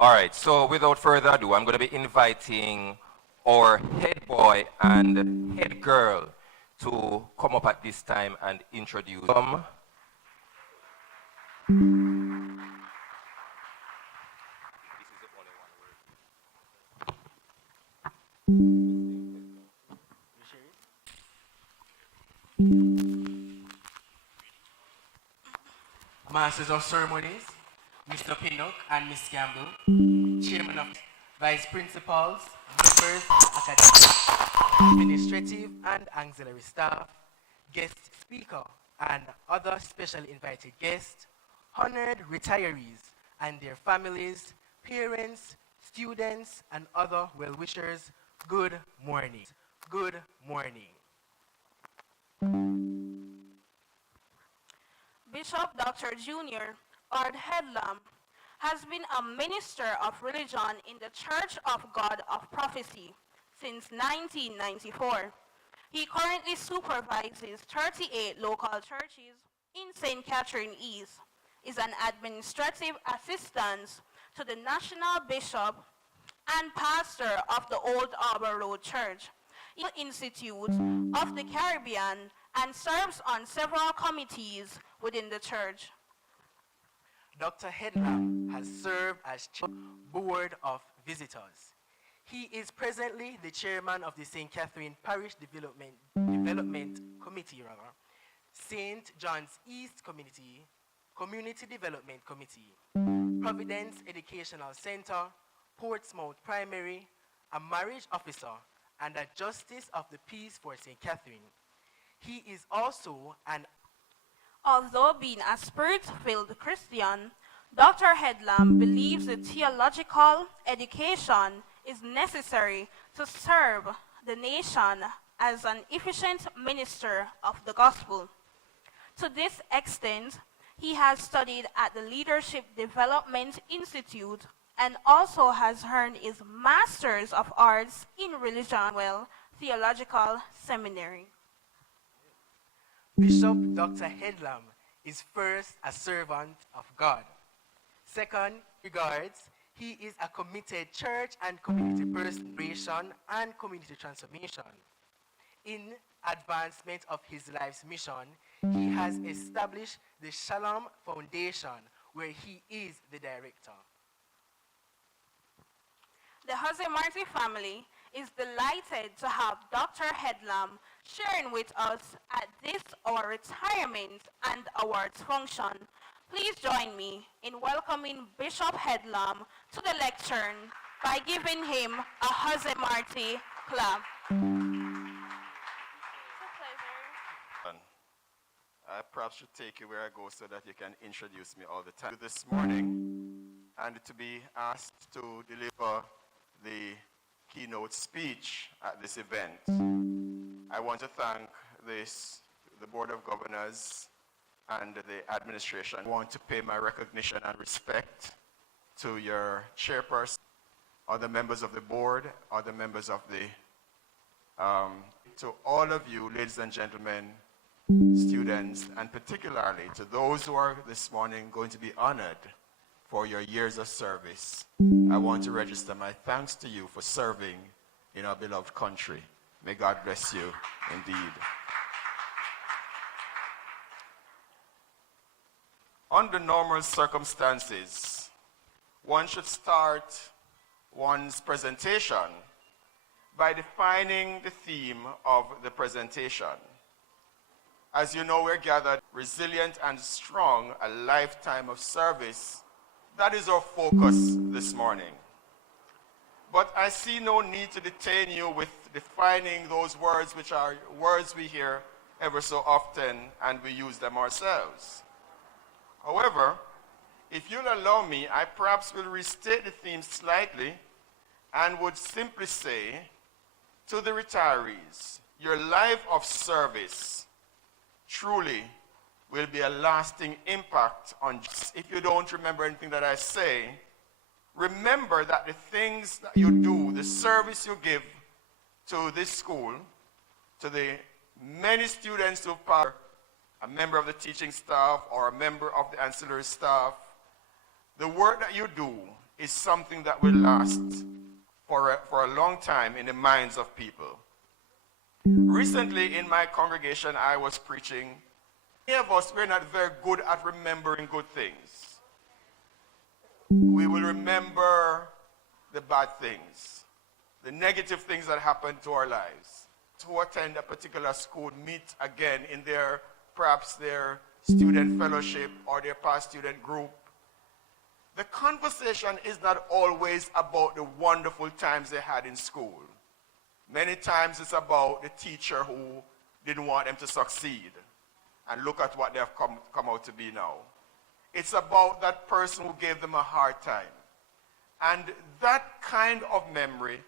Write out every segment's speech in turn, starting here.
All right, so without further ado, I'm going to be inviting our head boy and head girl to come up at this time and introduce them. Masters of Ceremonies, Mr. Pinnock and Miss Campbell, Chairman of Vice Principals, members, academic, administrative and auxiliary staff, guest speaker, and other specially invited guests, honored retirees and their families, parents, students, and other well-wishers, good morning. Good morning. Bishop Dr. Jr. Ard Headlam has been a minister of religion in the Church of God of Prophecy since 1994. He currently supervises 38 local churches in St. Catherine East, is an administrative assistant to the National Bishop and pastor of the Old Arbor Road Church, Institute of the Caribbean, and serves on several committees within the church. Dr. Headlam has served as Board of Visitors. He is presently the chairman of the St. Catherine Parish Development Committee, St. John's East Community Development Committee, Providence Educational Center, Portsmouth Primary, a marriage officer, and a justice of the peace for St. Catherine. He is also an... Although being a spirit-filled Christian, Dr. Headlam believes that theological education is necessary to serve the nation as an efficient minister of the gospel. To this extent, he has studied at the Leadership Development Institute and also has earned his Master's of Arts in Religion Theological Seminary. Bishop Dr. Headlam is first a servant of God. Second, regards, he is a committed church and community person and community transformation. In advancement of his life's mission, he has established the Shalom Foundation, where he is the director. The Jose Marti family is delighted to have Dr. Headlam sharing with us at this our retirement and awards function. Please join me in welcoming Bishop Headlam to the lectern by giving him a Jose Marti clap. I perhaps should take you where I go so that you can introduce me all the time. This morning, and to be asked to deliver the keynote speech at this event. I want to thank the Board of Governors and the administration. I want to pay my recognition and respect to your chairperson, other members of the board, other members of to all of you, ladies and gentlemen, students, and particularly to those who are this morning going to be honored for your years of service. I want to register my thanks to you for serving in our beloved country. May God bless you indeed. Under normal circumstances, one should start one's presentation by defining the theme of the presentation. As you know, we're gathered resilient and strong, a lifetime of service. That is our focus this morning. But I see no need to detain you with defining those words, which are words we hear ever so often, and we use them ourselves. However, if you'll allow me, I perhaps will restate the theme slightly and would simply say to the retirees, your life of service truly will be a lasting impact on just. If you don't remember anything that I say, remember that the things that you do, the service you give to this school, to the many students who are a member of the teaching staff or a member of the ancillary staff, the work that you do is something that will last for a long time in the minds of people. Recently in my congregation I was preaching. Many of us, we're not very good at remembering good things. We will remember the bad things, the negative things that happen to our lives. Who attend a particular school meet again in perhaps their student fellowship or their past student group. The conversation is not always about the wonderful times they had in school. Many times it's about the teacher who didn't want them to succeed. And look at what they have come out to be now. It's about that person who gave them a hard time. And that kind of memory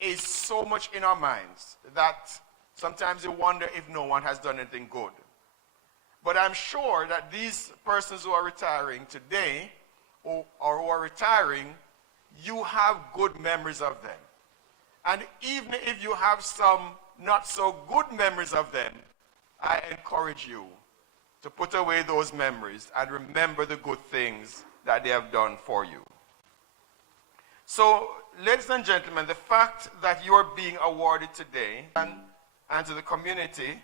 is so much in our minds that sometimes you wonder if no one has done anything good. But I'm sure that these persons who are retiring today, or who are retiring, you have good memories of them. And even if you have some not so good memories of them, I encourage you to put away those memories and remember the good things that they have done for you. So, ladies and gentlemen, the fact that you are being awarded today and to the community,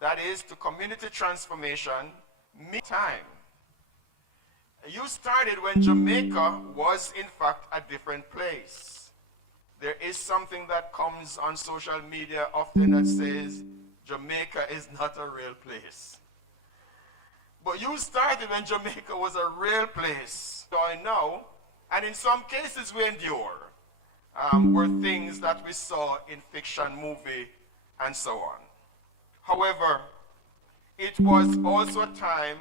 that is to community transformation, means time. You started when Jamaica was in fact a different place. There is something that comes on social media often that says Jamaica is not a real place. But you started when Jamaica was a real place. So I know, and in some cases we endure, were things that we saw in fiction, movie, and so on. However, it was also a time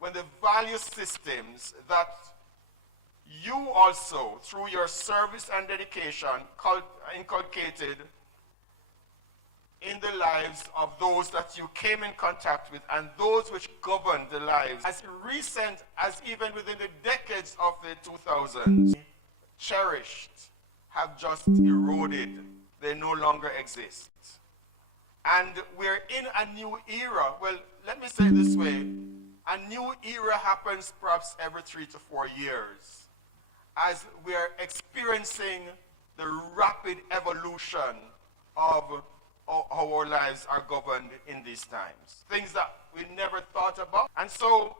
when the value systems that you also, through your service and dedication, inculcated in the lives of those that you came in contact with and those which governed the lives, as recent as even within the decades of the 2000s, cherished, have just eroded. They no longer exist. And we're in a new era. Well, let me say it this way. A new era happens perhaps every 3 to 4 years as we're experiencing the rapid evolution of how our lives are governed in these times. Things that we never thought about. And so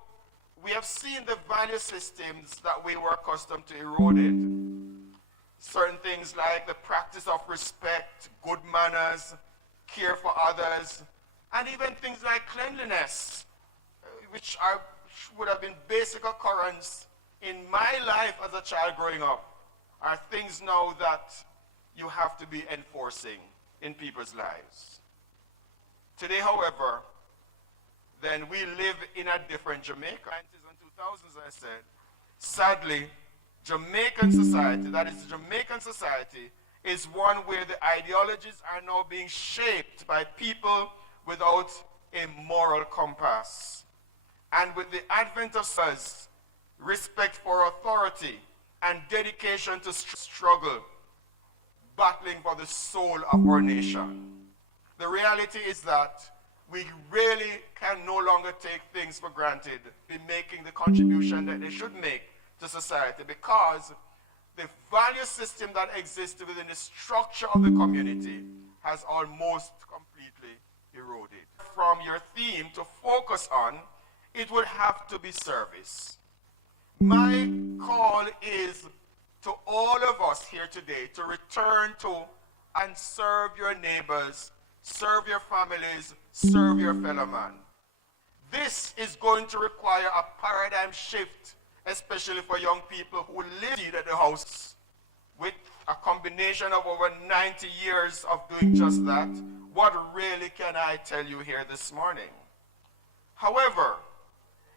we have seen the value systems that we were accustomed to eroded. Certain things like the practice of respect, good manners, care for others, and even things like cleanliness, which would have been basic occurrence in my life as a child growing up, are things now that you have to be enforcing in people's lives. Today, however, then we live in a different Jamaica. In the 2000s, I said, sadly, Jamaican society, that is Jamaican society, is one where the ideologies are now being shaped by people without a moral compass. And with the advent of us, respect for authority and dedication to struggle, battling for the soul of our nation. The reality is that we really can no longer take things for granted, be making the contribution that they should make to society, because the value system that exists within the structure of the community has almost completely eroded. From your theme to focus on, it would have to be service. My call is to all of us here today to return to and serve your neighbors, serve your families, serve your fellow man. This is going to require a paradigm shift, especially for young people who live at the house. With a combination of over 90 years of doing just that, what really can I tell you here this morning? However,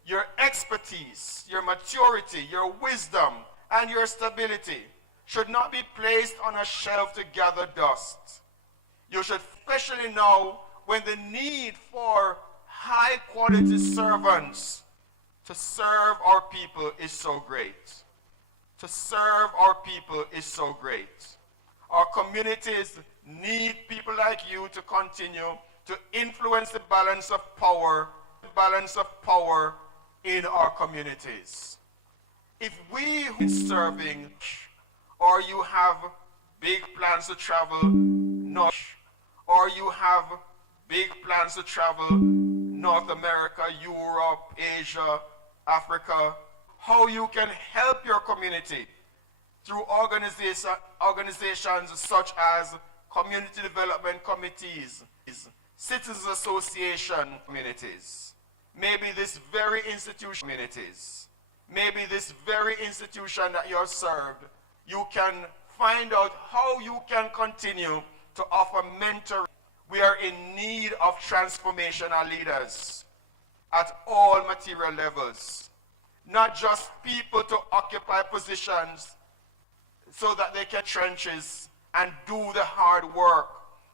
your expertise, your maturity, your wisdom, and your stability should not be placed on a shelf to gather dust. You should, especially now when the need for high-quality servants to serve our people is so great. To serve our people is so great. Our communities need people like you to continue to influence the balance of power in our communities. If we who are serving, or you have big plans to travel north, or you have big plans to travel North America, Europe, Asia, Africa, how you can help your community through organizations such as community development committees, citizens association communities, maybe this very institution communities, maybe this very institution that you're served, you can find out how you can continue to offer mentoring. We are in need of transformational leaders at all material levels, not just people to occupy positions so that they can trenches and do the hard work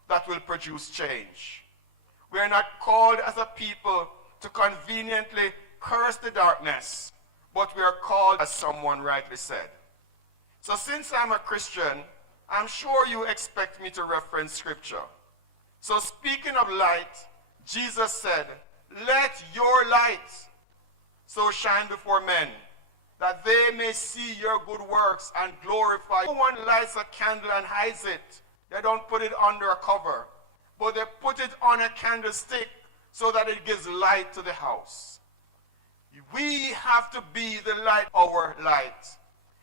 that will produce change. We are not called as a people to conveniently curse the darkness, but we are called, as someone rightly said. So since I'm a Christian, I'm sure you expect me to reference scripture. So speaking of light, Jesus said, "Let your light so shine before men, that they may see your good works and glorify." No one lights a candle and hides it. They don't put it under a cover, but they put it on a candlestick so that it gives light to the house. We have to be the light of our light.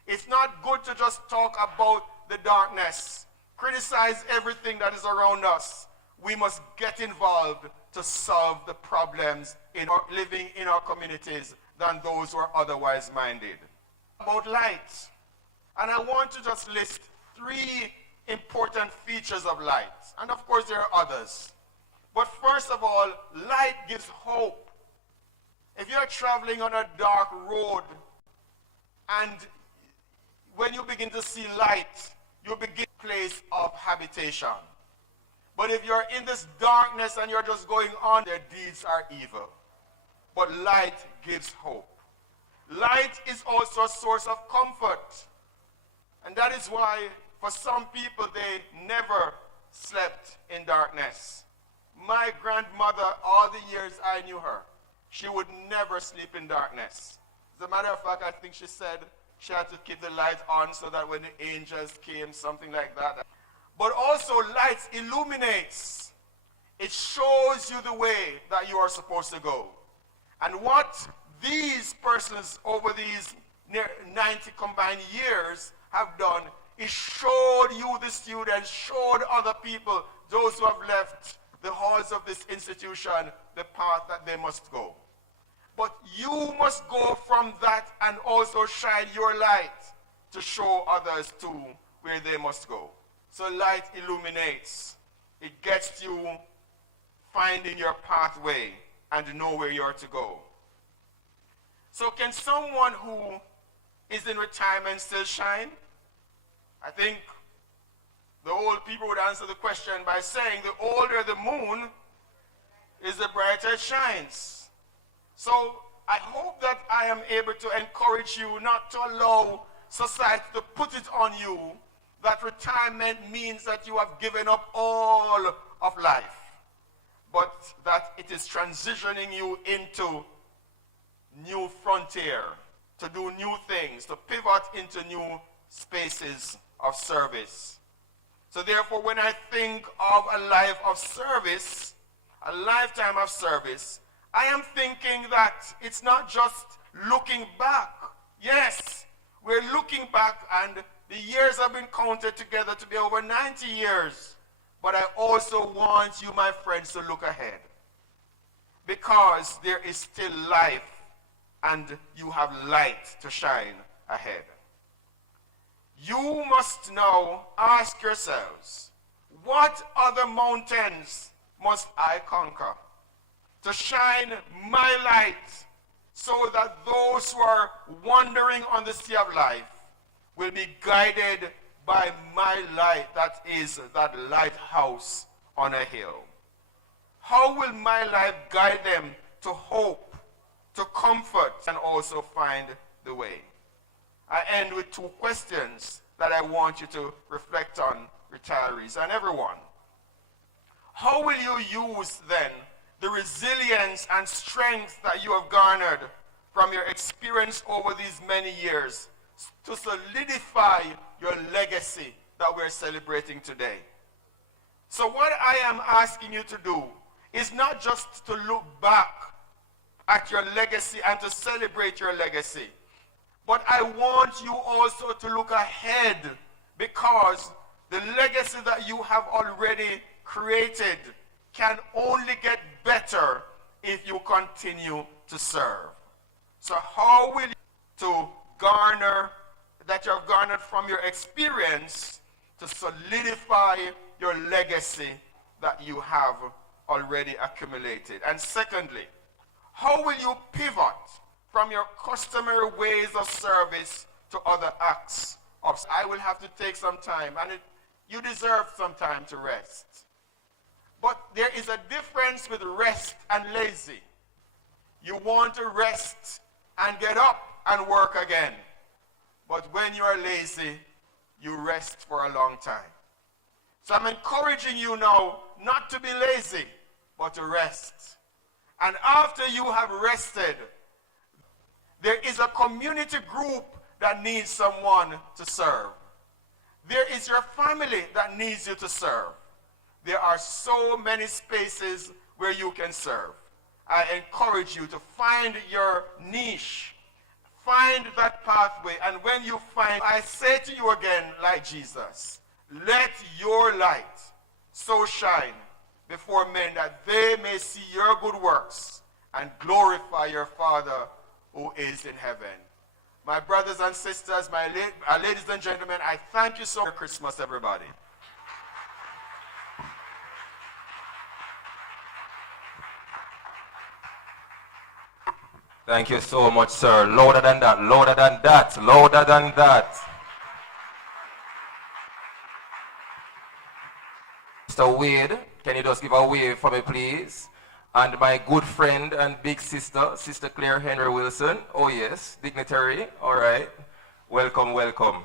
It's not good to just talk about the darkness, criticize everything that is around us. We must get involved to solve the problems in our living in our communities than those who are otherwise minded. About light, and I want to just list 3 important features of light. And of course there are others. But first of all, light gives hope. If you're traveling on a dark road and when you begin to see light, you begin a place of habitation. But if you're in this darkness and you're just going on, their deeds are evil. But light gives hope. Light is also a source of comfort. And that is why for some people they never slept in darkness. My grandmother, all the years I knew her, she would never sleep in darkness. As a matter of fact, I think she said she had to keep the light on so that when the angels came, something like that. But also light illuminates. It shows you the way that you are supposed to go. And what these persons over these near 90 combined years have done is showed you, the students, showed other people, those who have left the halls of this institution, the path that they must go. But you must go from that and also shine your light to show others too where they must go. So light illuminates. It gets you finding your pathway and know where you are to go. So can someone who is in retirement still shine? I think the old people would answer the question by saying the older the moon is, the brighter it shines. So I hope that I am able to encourage you not to allow society to put it on you that retirement means that you have given up all of life, but that it is transitioning you into new frontier, to do new things, to pivot into new spaces of service. So therefore, when I think of a life of service, a lifetime of service, I am thinking that it's not just looking back. Yes, we're looking back and the years have been counted together to be over 90 years. But I also want you, my friends, to look ahead. Because there is still life and you have light to shine ahead. You must now ask yourselves, what other mountains must I conquer to shine my light so that those who are wandering on the sea of life will be guided by my light, that is that lighthouse on a hill? How will my life guide them to hope, to comfort, and also find the way? I end with 2 questions that I want you to reflect on, retirees and everyone. How will you use then the resilience and strength that you have garnered from your experience over these many years to solidify your legacy that we're celebrating today. So what I am asking you to do is not just to look back at your legacy and to celebrate your legacy, but I want you also to look ahead, because the legacy that you have already created can only get better if you continue to serve. So how will you to garner that you have garnered from your experience to solidify your legacy that you have already accumulated? And secondly, how will you pivot from your customary ways of service to other acts of? I will have to take some time, and you deserve some time to rest. But there is a difference with rest and lazy. You want to rest and get up and work again. But when you are lazy, you rest for a long time. So I'm encouraging you now not to be lazy, but to rest. And after you have rested, there is a community group that needs someone to serve. There is your family that needs you to serve. There are so many spaces where you can serve. I encourage you to find your niche. Find that pathway. And when you find, I say to you again, like Jesus, let your light so shine before men that they may see your good works and glorify your Father who is in heaven. My brothers and sisters, ladies and gentlemen, I thank you so much for Christmas, everybody. Thank you so much, sir. Louder than that, louder than that, louder than that. Mr. Wade, can you just give a wave for me, please? And my good friend and big sister, Sister Claire Henry Wilson. Oh yes, dignitary. All right. Welcome, welcome.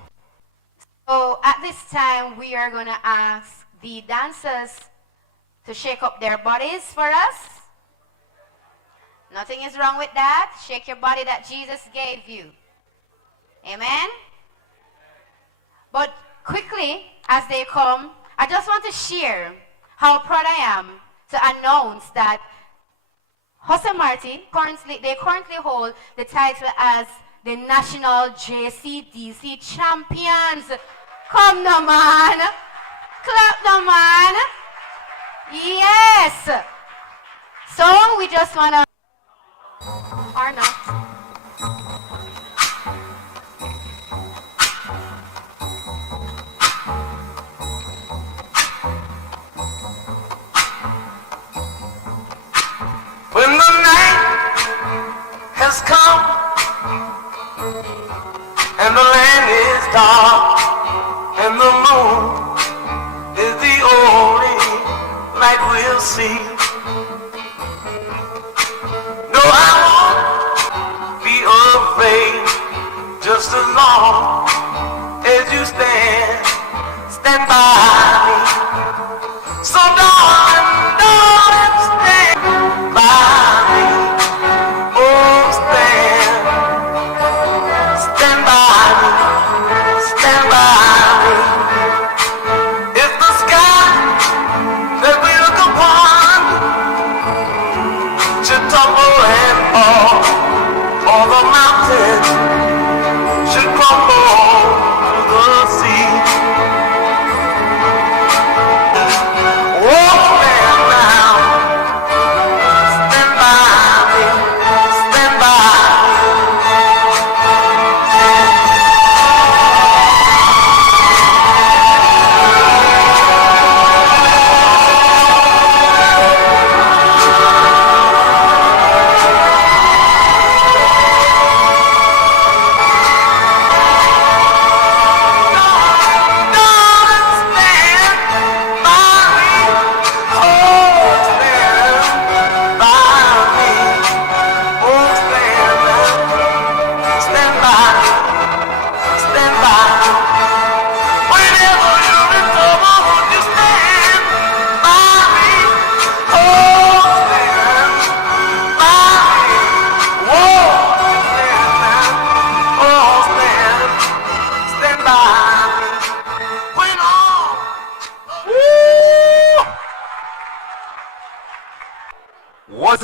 So at this time, we are going to ask the dancers to shake up their bodies for us. Nothing is wrong with that. Shake your body that Jesus gave you. Amen? But quickly, as they come, I just want to share how proud I am to announce that Jose Marti, they currently hold the title as the National JCDC Champions. Come now, man. Clap now, man. Yes. So we just want to, or not. When the night has come and the land is dark and the moon is the only light we'll see. No, I won't be afraid just as long as you stand by me. So darling, darling, stand by me. Oh, stand by me, stand by me. It's the sky that we look upon should tumble and fall, all the mountains should crumble to the sea. Oh,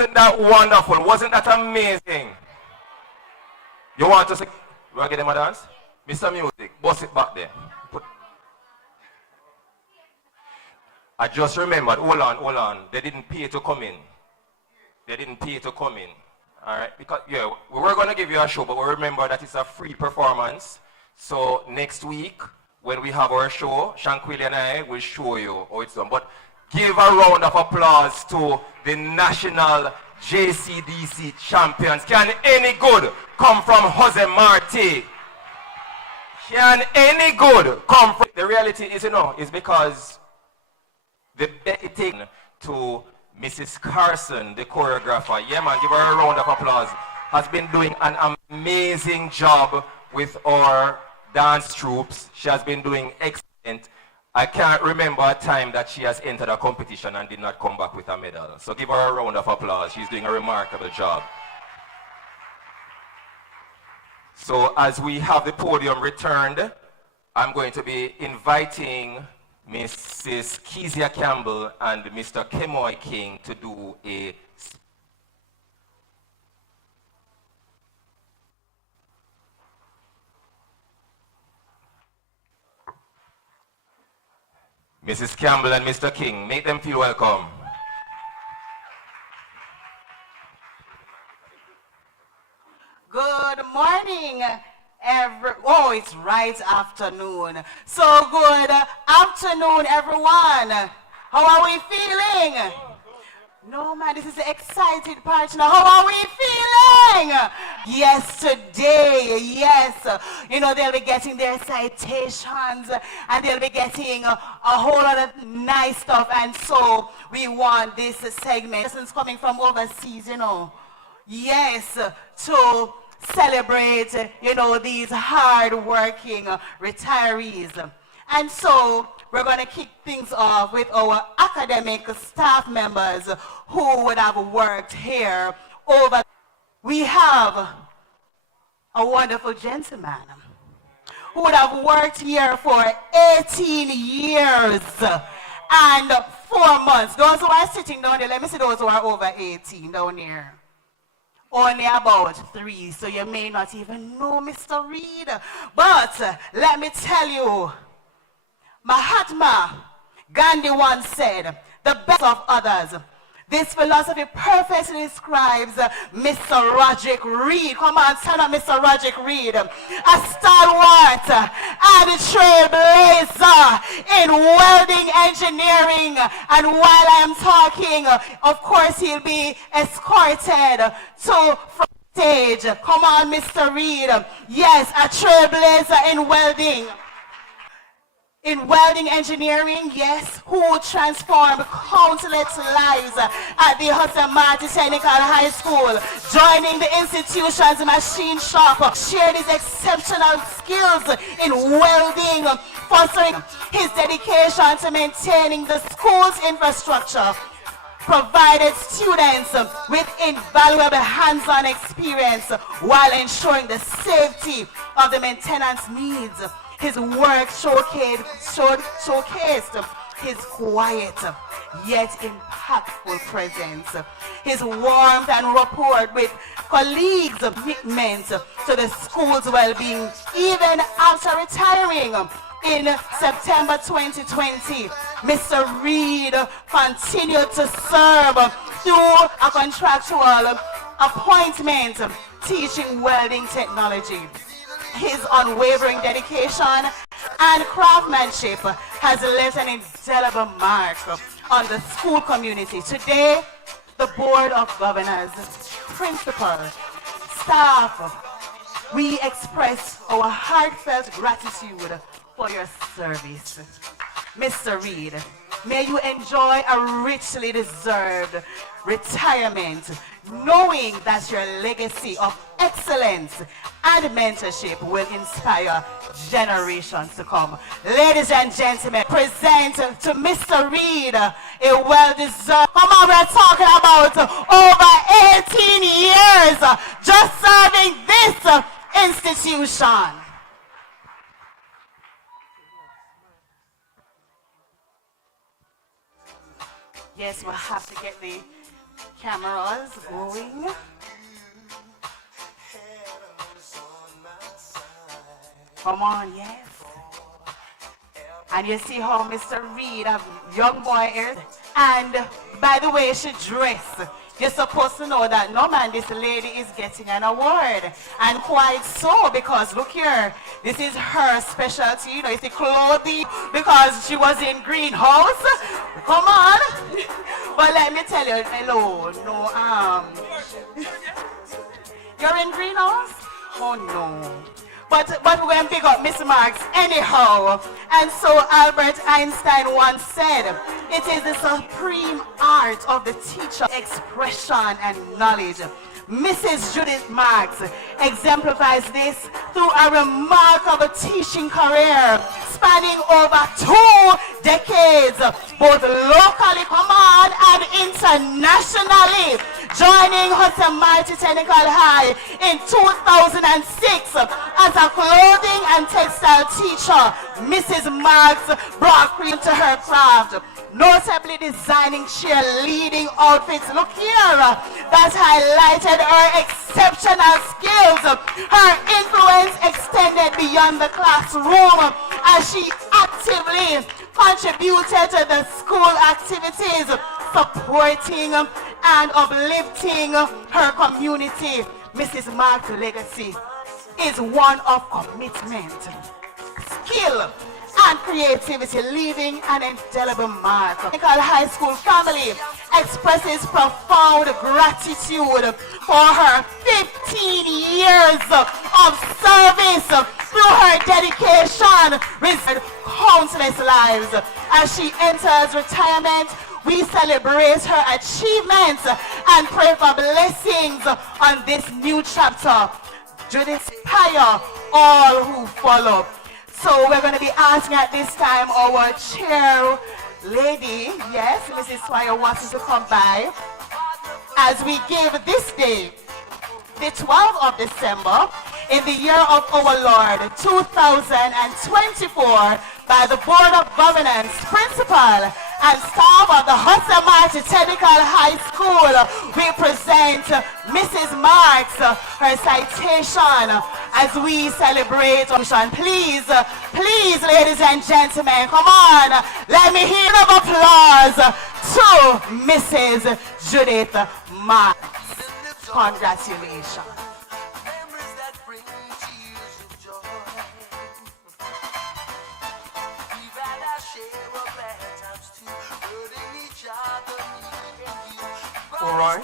Wasn't that wonderful? Wasn't that amazing? You want to say, you want to get them a dance? Mr. Music, bust it back there. I just remembered, hold on. They didn't pay to come in. They didn't pay to come in. Alright, because yeah, we were gonna give you a show, but we remember that it's a free performance. So next week, when we have our show, Shanquilli and I will show you how it's done. But give a round of applause to the national JCDC champions. Can any good come from Jose Marti? Can any good come from... The reality is, is because the bet taken to Mrs. Carson, the choreographer. Yeah, man, give her a round of applause. Has been doing an amazing job with our dance troops. She has been doing excellent. I can't remember a time that she has entered a competition and did not come back with a medal. So give her a round of applause. She's doing a remarkable job. So as we have the podium returned, I'm going to be inviting Mrs. Kezia Campbell and Mr. Kemoy King to do a Mrs. Campbell and Mr. King, make them feel welcome. Good morning, oh, it's right afternoon. So good afternoon, everyone. How are we feeling? No, man, this is the excited part now. How are we feeling? Yes, today, yes. They'll be getting their citations and they'll be getting a whole lot of nice stuff. And so we want this segment, lessons coming from overseas, Yes, to celebrate, these hard-working retirees. And so we're going to kick things off with our academic staff members who would have worked here over. We have a wonderful gentleman who would have worked here for 18 years and 4 months. Those who are sitting down there, let me see those who are over 18 down here. Only about 3, so you may not even know Mr. Reed. But let me tell you, Mahatma Gandhi once said, the best of others. This philosophy perfectly describes Mr. Roderick Reed. Come on, stand up, Mr. Roderick Reed. A stalwart and a trailblazer in welding engineering. And while I'm talking, of course, he'll be escorted to front stage. Come on, Mr. Reed. Yes, a trailblazer in welding. In welding engineering, yes, who transformed countless lives at the Hudson Marti Technical High School, joining the institution's machine shop, shared his exceptional skills in welding, fostering his dedication to maintaining the school's infrastructure, provided students with invaluable hands-on experience while ensuring the safety of the maintenance needs. His work showcased his quiet yet impactful presence, his warmth and rapport with colleagues' commitment to the school's well-being even after retiring. In September 2020, Mr. Reed continued to serve through a contractual appointment teaching welding technology. His unwavering dedication and craftsmanship has left an indelible mark on the school community. Today, the Board of Governors, principal, staff, we express our heartfelt gratitude for your service. Mr. Reed, may you enjoy a richly deserved retirement, knowing that your legacy of excellence and mentorship will inspire generations to come. Ladies and gentlemen, present to Mr. Reed a well-deserved, come on, we're talking about over 18 years just serving this institution. Yes, we'll have to get the Cameras going. Come on, yes. And you see how Mr. Reed, a young boy is. And by the way she dressed, you're supposed to know that no man, this lady is getting an award. And quite so, because look here, this is her specialty, you know, it's the clothing, because she was in greenhouse. Come on. But let me tell you, hello, no, you're in greenhouse? Oh no. But we're going to pick up Miss Marks anyhow. And so Albert Einstein once said, it is the supreme art of the teacher, expression and knowledge. Mrs. Judith Marks exemplifies this through a remarkable teaching career spanning over 2 decades, both locally, come on, and internationally. Joining Hudson Marti Technical High in 2006 as a clothing and textile teacher, Mrs. Marks brought cream to her craft, notably designing cheerleading outfits, look here, that highlighted her exceptional skills. Her influence extended beyond the classroom as she actively contributed to the school activities, supporting and uplifting her community. Mrs. Mark's legacy is one of commitment, skill, and creativity, leaving an indelible mark. The high school family expresses profound gratitude for her 15 years of service. Through her dedication, reserved countless lives. As she enters retirement, we celebrate her achievements and pray for blessings on this new chapter. Judith, inspire all who follow. So we're going to be asking at this time our chair lady, yes, Mrs. Swire wants us to come by as we give this day, the 12th of December, in the year of our Lord 2024, by the Board of Governance, Principal, and staff of the Hudson Marti Technical High School, we present Mrs. Marks, her citation as we celebrate. Please, ladies and gentlemen, come on, let me hear an applause to Mrs. Judith Marks. Congratulations. All right.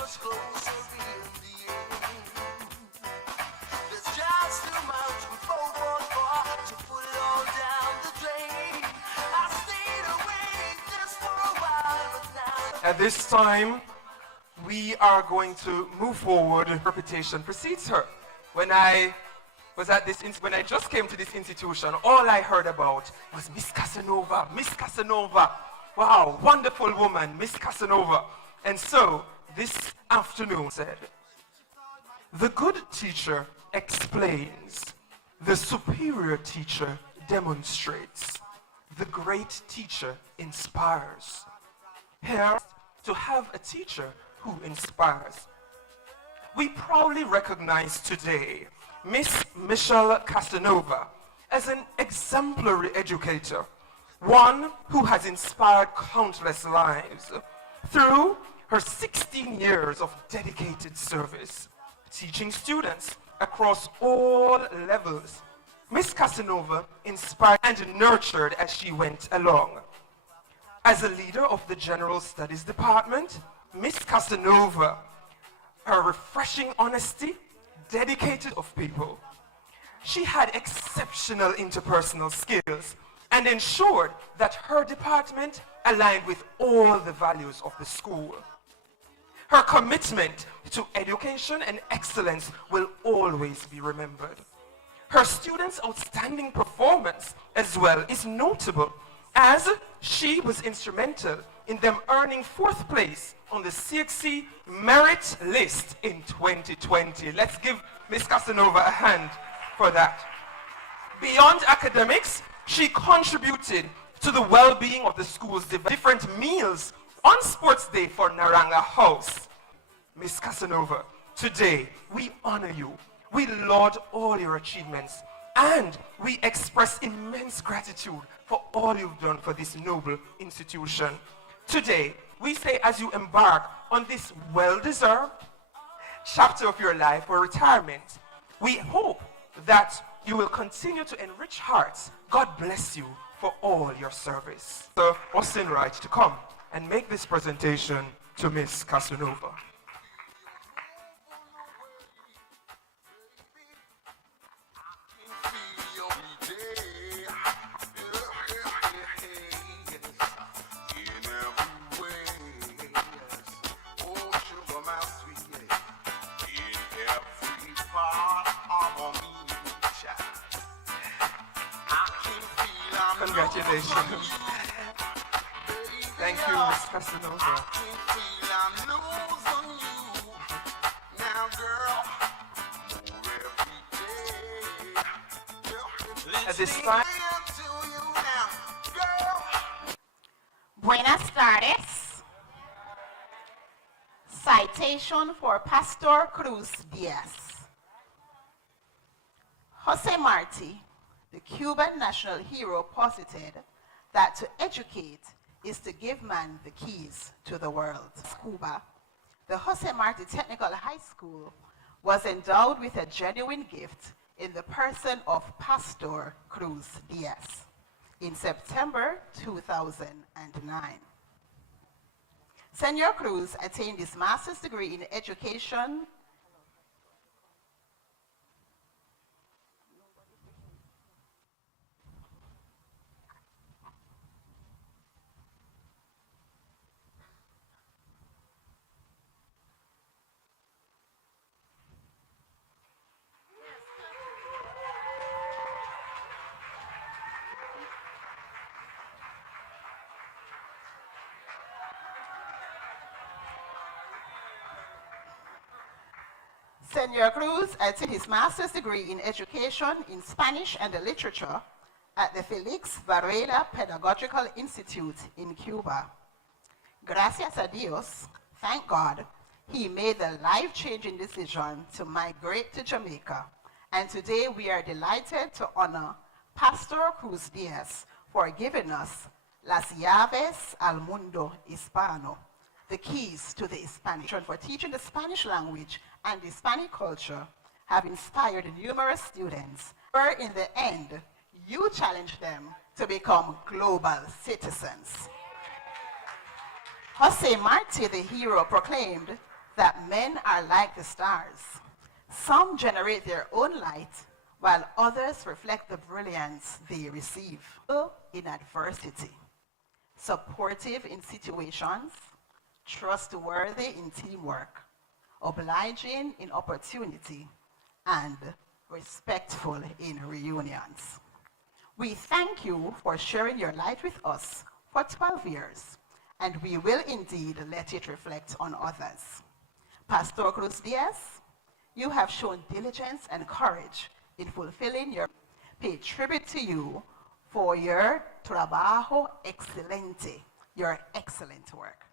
At this time, we are going to move forward. Reputation precedes her. When I just came to this institution, all I heard about was Miss Casanova, Miss Casanova. Wow, wonderful woman, Miss Casanova. And so, this afternoon said, the good teacher explains, the superior teacher demonstrates, the great teacher inspires. Here, to have a teacher who inspires. We proudly recognize today Miss Michelle Casanova as an exemplary educator, one who has inspired countless lives through her 16 years of dedicated service, teaching students across all levels. Miss Casanova inspired and nurtured as she went along. As a leader of the General Studies Department, Miss Casanova, her refreshing honesty, dedicated of people. She had exceptional interpersonal skills and ensured that her department aligned with all the values of the school. Her commitment to education and excellence will always be remembered. Her students' outstanding performance as well is notable, as she was instrumental in them earning 4th place on the CXC merit list in 2020. Let's give Ms. Casanova a hand for that. Beyond academics, she contributed to the well-being of the school's different meals on Sports Day for Naranga House. Miss Casanova, today we honor you. We laud all your achievements and we express immense gratitude for all you've done for this noble institution. Today, we say as you embark on this well-deserved chapter of your life for retirement, we hope that you will continue to enrich hearts. God bless you for all your service. So, Austin Wright to come and make this presentation to Miss Casanova. Congratulations. Thank you, Miss Casanova. At this time, Buenas tardes. Citation for Pastor Cruz Diaz. Jose Marti, the Cuban national hero, posited that to educate is to give man the keys to the world. Cuba, the Jose Marti Technical High School was endowed with a genuine gift in the person of Pastor Cruz Diaz in September 2009. Senor Cruz attained his master's degree in education Senor Cruz attained his master's degree in education in Spanish and literature at the Felix Varela Pedagogical Institute in Cuba. Gracias a Dios, thank God, he made the life-changing decision to migrate to Jamaica. And today we are delighted to honor Pastor Cruz Diaz for giving us Las Llaves al Mundo Hispano, the keys to the Hispanic, for teaching the Spanish language and Hispanic culture have inspired numerous students. Where in the end, you challenge them to become global citizens. Jose Marti, the hero, proclaimed that men are like the stars. Some generate their own light, while others reflect the brilliance they receive. In adversity, supportive in situations, trustworthy in teamwork, obliging in opportunity, and respectful in reunions. We thank you for sharing your light with us for 12 years, and we will indeed let it reflect on others. Pastor Cruz Diaz, you have shown diligence and courage in fulfilling your pay tribute to you for your trabajo excelente, your excellent work.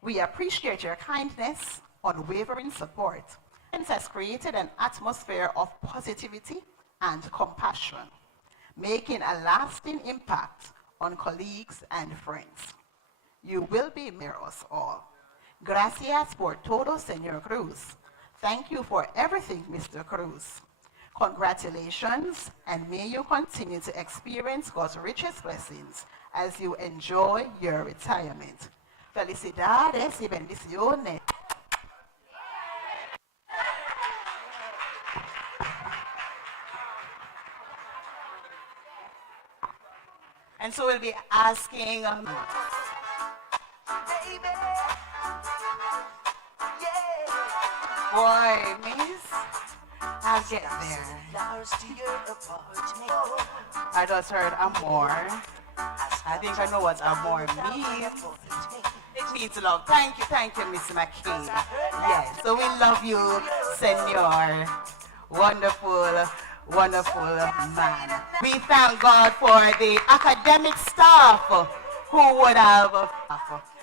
We appreciate your kindness, unwavering support, and has created an atmosphere of positivity and compassion, making a lasting impact on colleagues and friends. You will be near us all. Gracias por todo, Señor Cruz. Thank you for everything, Mr. Cruz. Congratulations, and may you continue to experience God's richest blessings as you enjoy your retirement. Felicidades y bendiciones. And so we'll be asking boy, miss, I'll get there. I just heard amor. I think I know what amor means. It means love. Thank you, Miss McKay. Yes, so we love you, Senor. Wonderful, wonderful man. We thank God for the academic staff who would have,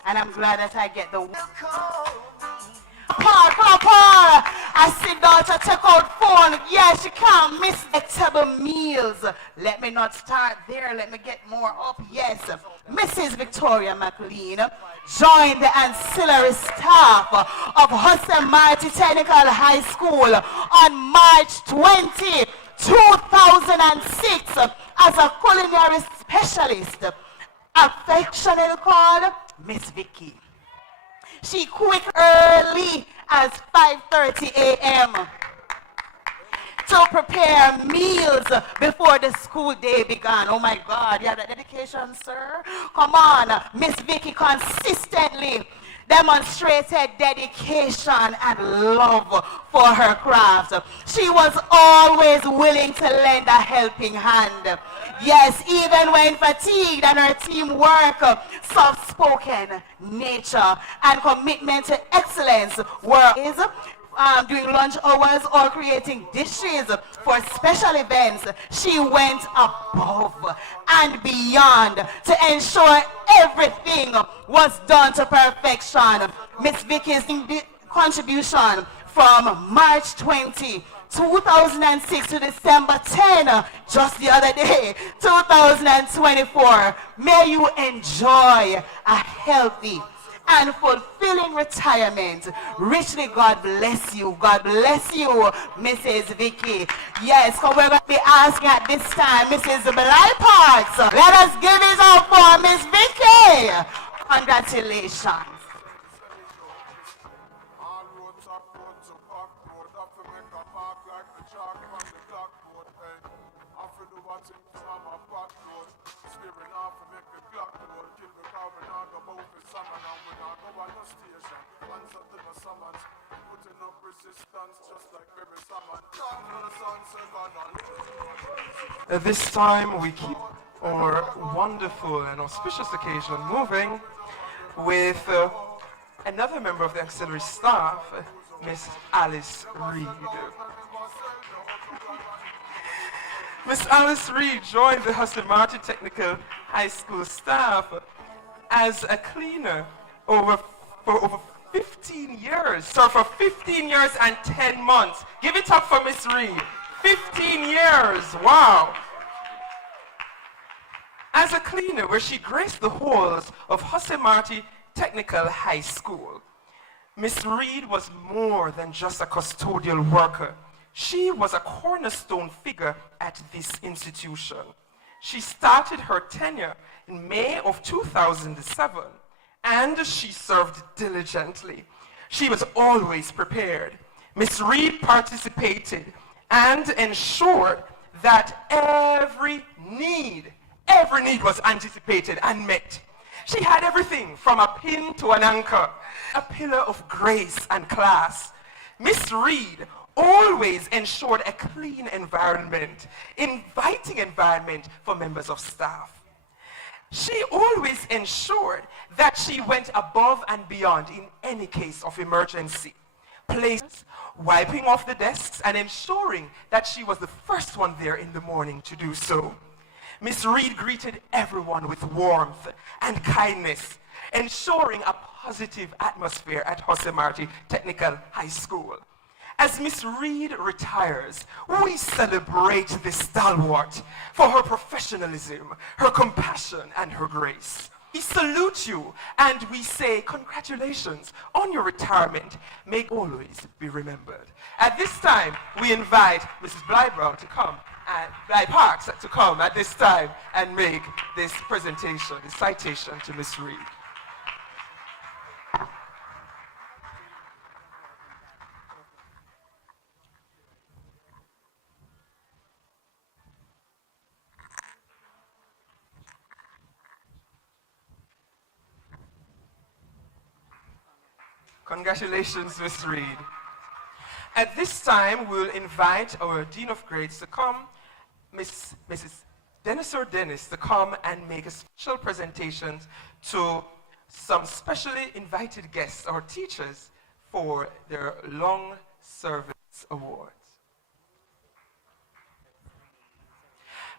and I'm glad that I get the Clap on. I see daughter take out phone. Yeah, she can't miss vegetable meals. Let me not start there. Let me get more up. Yes. Mrs. Victoria McLean joined the ancillary staff of Jose Marti Technical High School on March 20, 2006 as a culinary specialist, affectionately called Miss Vicky. She quit early as 5:30 a.m. to prepare meals before the school day began. Oh my God, you have that dedication, sir? Come on. Miss Vicky consistently demonstrated dedication and love for her craft. She was always willing to lend a helping hand. Yes, even when fatigued, and her teamwork, soft-spoken nature, and commitment to excellence were during lunch hours or creating dishes for special events. She went above and beyond to ensure everything was done to perfection. Miss Vicky's contribution from March 20, 2006 to December 10, just the other day, 2024. May you enjoy a healthy and fulfilling retirement. Richly, God bless you. God bless you, Mrs. Vicky. Yes, so we're going to be asking at this time, Mrs. Bly Parks. Let us give it up for Miss Vicky. Congratulations. At this time, we keep our wonderful and auspicious occasion moving with another member of the auxiliary staff, Miss Alice Reed. Miss Alice Reed joined the Jose Marti Technical High School staff as a cleaner for over 15 years. So for 15 years and 10 months. Give it up for Miss Reed. 15 years, wow. As a cleaner, where she graced the halls of Jose Marti Technical High School, Miss Reed was more than just a custodial worker. She was a cornerstone figure at this institution. She started her tenure in May of 2007, and she served diligently. She was always prepared. Miss Reed participated and ensured that every need was anticipated and met. She had everything from a pin to an anchor, a pillar of grace and class. Miss Reed always ensured a clean environment, inviting environment for members of staff. She always ensured that she went above and beyond in any case of emergency. Places, wiping off the desks and ensuring that she was the first one there in the morning to do so. Miss Reed greeted everyone with warmth and kindness, ensuring a positive atmosphere at Jose Marti Technical High School. As Miss Reed retires, we celebrate this stalwart for her professionalism, her compassion, and her grace. We salute you and we say congratulations on your retirement. May it always be remembered. At this time, we invite Mrs. Bly to come and Bly Parks to come at this time and make this presentation, this citation to Miss Reed. Congratulations, Miss Reed. At this time, we'll invite our Dean of Grades to come, Mrs. Dennis to come and make a special presentation to some specially invited guests or teachers for their long service awards.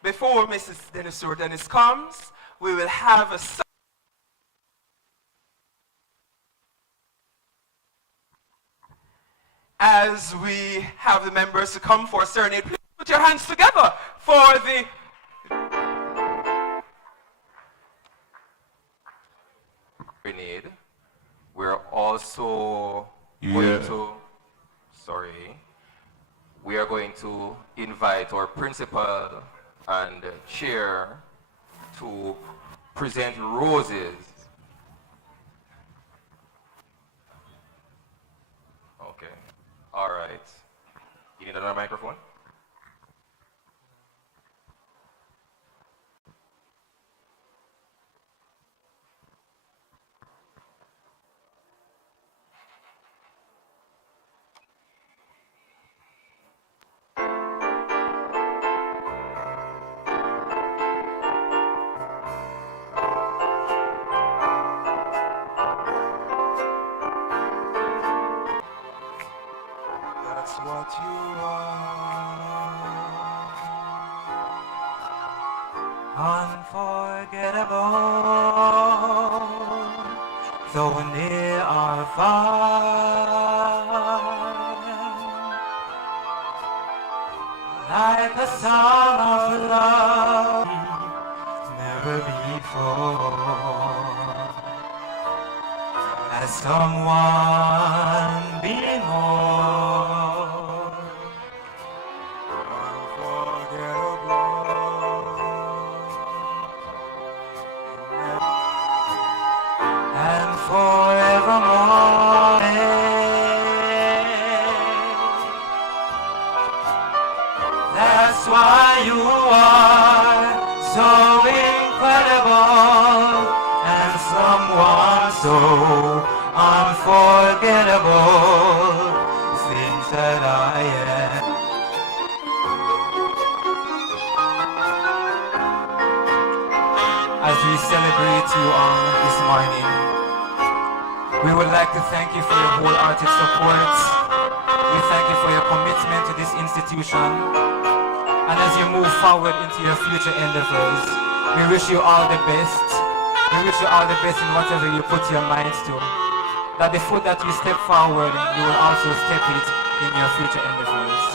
Before Mrs. Dennis comes, we will have a as we have the members to come for serenade, please put your hands together for the serenade. We're also going to, we are going to invite our principal and chair to present roses. Okay, all right. You need another microphone? That's what you are. Unforgettable, though near or far, like a song of love, never before. As someone being more unforgettable and forevermore. That's why you are so incredible and someone so unforgettable. Things that I am. As we celebrate you all this morning, we would like to thank you for your wholehearted support. We thank you for your commitment to this institution. And as you move forward into your future endeavors, we wish you all the best. We wish you all the best in whatever you put your minds to. That the foot that you step forward, you will also step it in your future endeavors.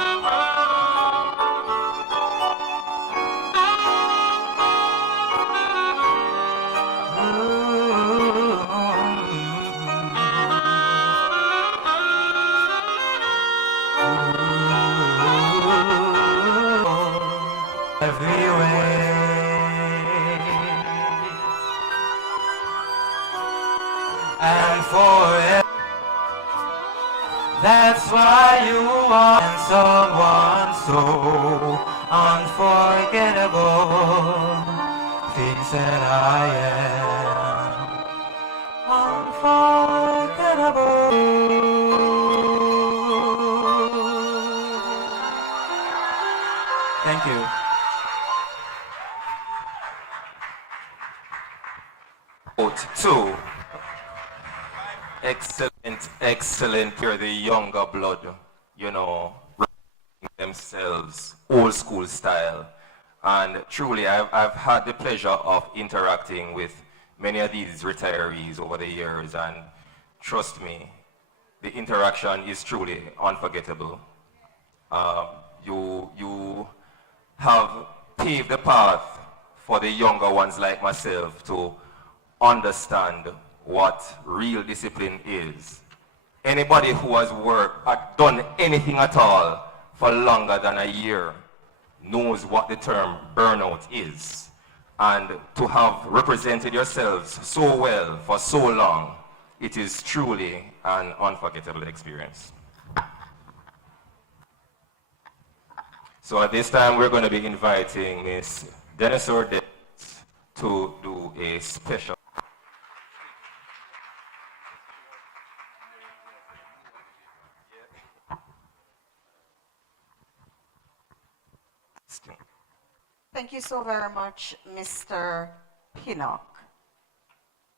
Every way. And forever. That's why you are someone so unforgettable. Things that I am unforgettable. Thank you. Two. Excellent. You're the younger blood, you know, themselves, old school style. And truly, I've had the pleasure of interacting with many of these retirees over the years, and trust me, the interaction is truly unforgettable. You have paved the path for the younger ones like myself to understand what real discipline is. Anybody who has done anything at all for longer than a year knows what the term burnout is. And to have represented yourselves so well for so long, it is truly an unforgettable experience. So at this time, we're going to be inviting Miss Dennis Ordet to do a special. Thank you so very much, Mr. Pinnock.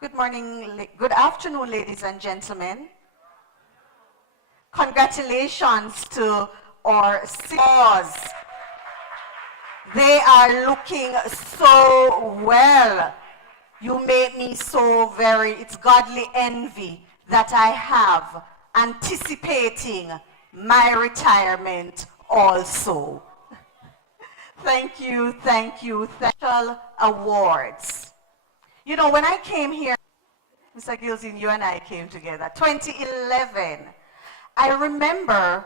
Good morning, good afternoon, ladies and gentlemen. Congratulations to our seniors. They are looking so well. You make me so very, it's godly envy that I have anticipating my retirement also. Thank you, thank you. Special awards. You know, when I came here, Mr. Gilzin, you and I came together, 2011. I remember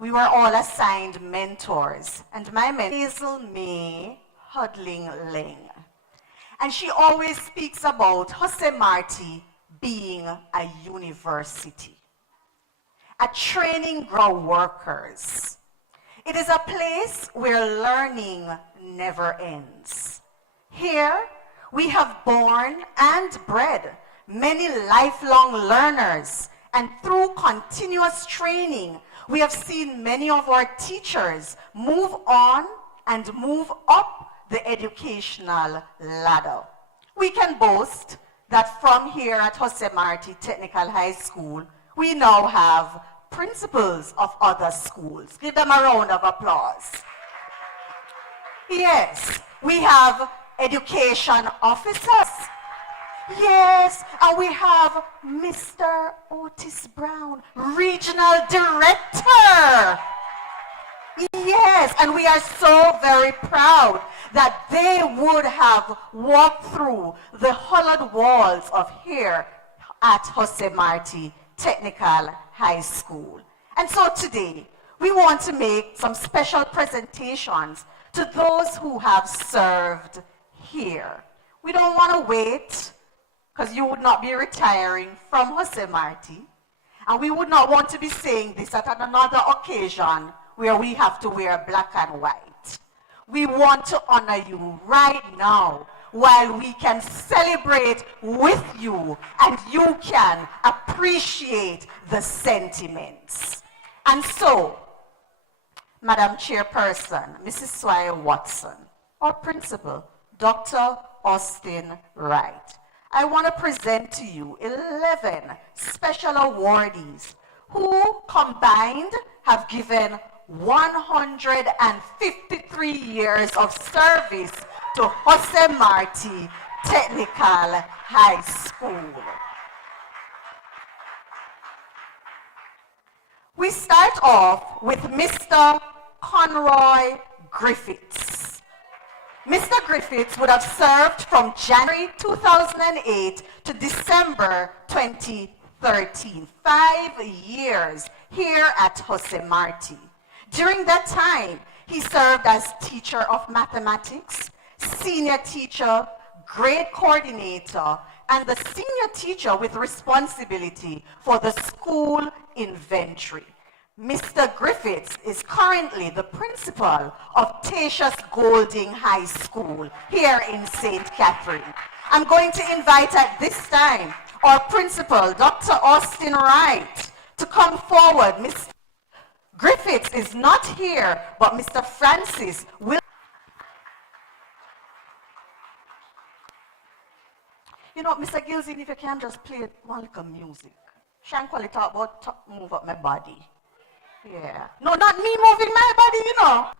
we were all assigned mentors, and my mentor, Hazel May Hudling Ling. And she always speaks about Jose Marti being a university, a training ground workers. It is a place where learning never ends. Here, we have born and bred many lifelong learners, and through continuous training, we have seen many of our teachers move on and move up the educational ladder. We can boast that from here at Jose Marti Technical High School, we now have principals of other schools. Give them a round of applause. Yes, we have education officers. Yes, and we have Mr. Otis Brown, Regional Director. Yes, and we are so very proud that they would have walked through the hollowed walls of here at Jose Marti Technical High School. And so today, we want to make some special presentations to those who have served here. We don't want to wait, because you would not be retiring from Jose Marti, and we would not want to be saying this at another occasion where we have to wear black and white. We want to honor you right now while we can celebrate with you and you can appreciate the sentiments. And so, Madam Chairperson, Mrs. Swire Watson, our principal, Dr. Austin Wright, I want to present to you 11 special awardees who combined have given 153 years of service to Jose Marti Technical High School. We start off with Mr. Conroy Griffiths. Mr. Griffiths would have served from January 2008 to December 2013, 5 years here at Jose Marti. During that time, he served as teacher of mathematics, senior teacher, grade coordinator, and the senior teacher with responsibility for the school inventory. Mr. Griffiths is currently the principal of Tatius Golding High School here in St. Catherine. I'm going to invite at this time our principal, Dr. Austin Wright, to come forward. Mr. Griffiths is not here, but Mr. Francis will. You know, Mr. Gilzin, if you can just play one little music. Shan Quali talk about move up my body. Yeah. No, not me moving my body, you know.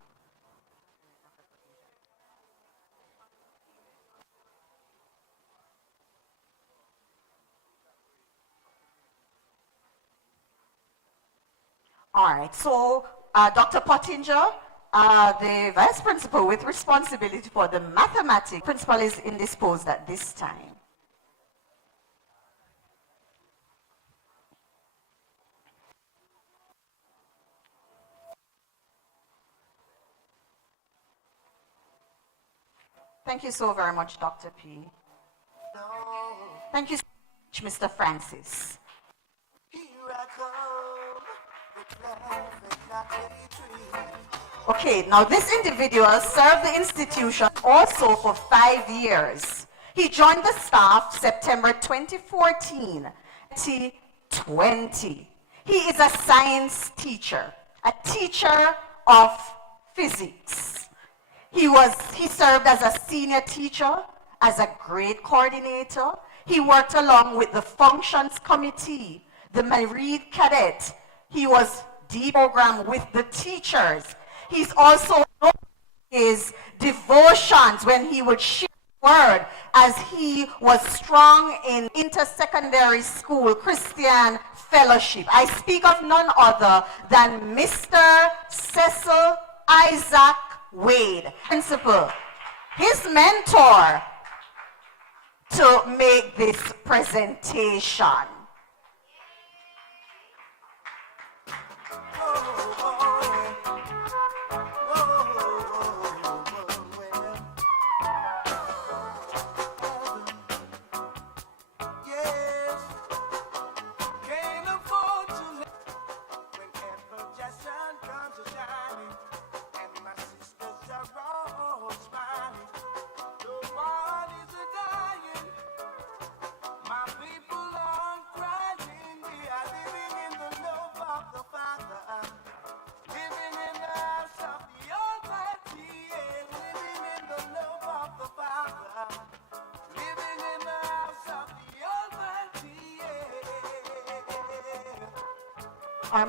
All right, so Dr. Pottinger, the vice principal with responsibility for the mathematics, principal is indisposed at this time. Thank you so very much, Dr. P. Thank you so much, Mr. Francis. Okay, now this individual served the institution also for 5 years. He joined the staff September 2014, 2020. He is a science teacher, a teacher of physics. He served as a senior teacher, as a grade coordinator. He worked along with the functions committee, the Marine cadet. He was deprogrammed with the teachers. He's also known for his devotions when he would share the word as he was strong in intersecondary school Christian fellowship. I speak of none other than Mr. Cecil Isaac Wade, principal, his mentor, to make this presentation.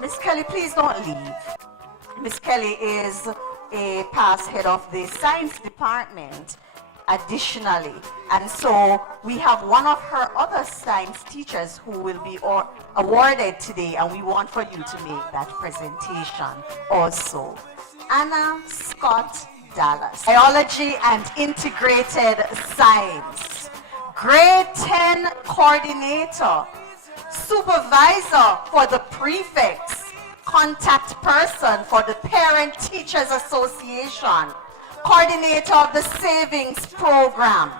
Miss Kelly, please don't leave. Miss Kelly is a past head of the science department additionally. And so we have one of her other science teachers who will be awarded today, and we want for you to make that presentation also. Anna Scott Dallas, Biology and Integrated Science, Grade 10 Coordinator, Supervisor for the prefects, Contact Person for the Parent Teachers Association, Coordinator of the Savings Program,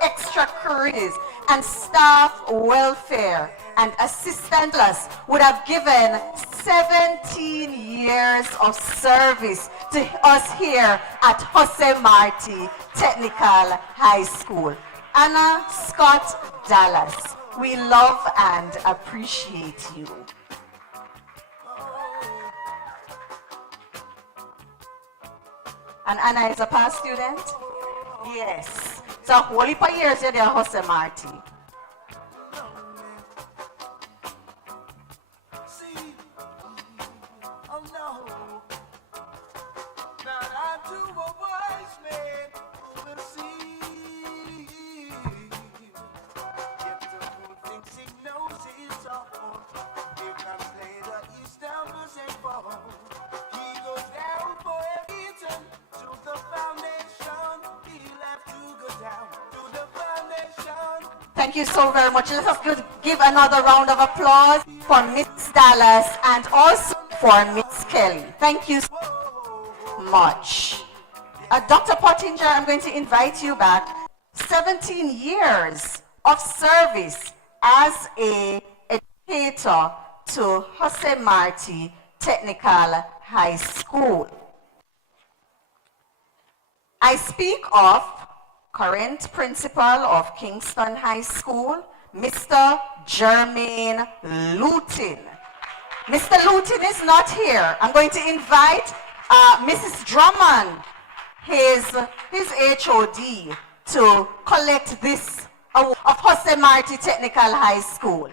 Extracurriculars and Staff Welfare, and Assistant Plus would have given 17 years of service to us here at Jose Marti Technical High School. Anna Scott Dallas, we love and appreciate you. And Anna is a past student? Yes. So a whole heap of years you're there at Jose Marti. Thank you so very much. Let us give another round of applause for Miss Dallas and also for Miss Kelly. Thank you so much. Dr. Pottinger, I'm going to invite you back. 17 years of service as an educator to Jose Marti Technical High School. I speak of current principal of Kingston High School, Mr. Jermaine Lutin. Mr. Lutin is not here. I'm going to invite Mrs. Drummond, his HOD, to collect this award of Jose Marti Technical High School.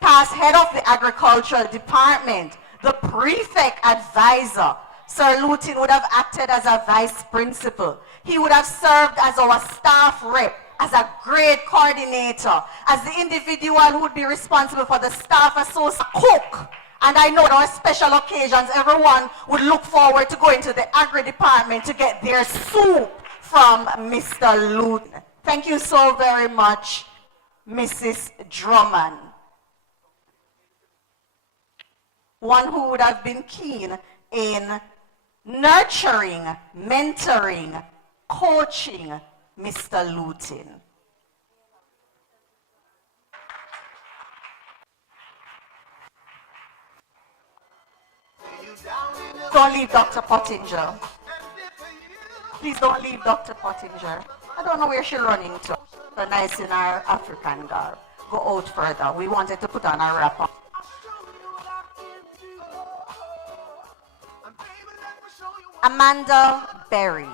Past head of the agricultural department, the prefect advisor, Sir Lutin would have acted as a vice principal. He would have served as our staff rep, as a grade coordinator, as the individual who would be responsible for the staff associate cook. And I know on special occasions, everyone would look forward to going to the agri department to get their soup from Mr. Lutin. Thank you so very much, Mrs. Drummond. One who would have been keen in nurturing, mentoring, coaching Mr. Lutin. Don't leave Dr. Pottinger. Please don't leave Dr. Pottinger. I don't know where she's running to. So nice in our African garb. Go out further. We wanted to put on a wrapper. Amanda Berry.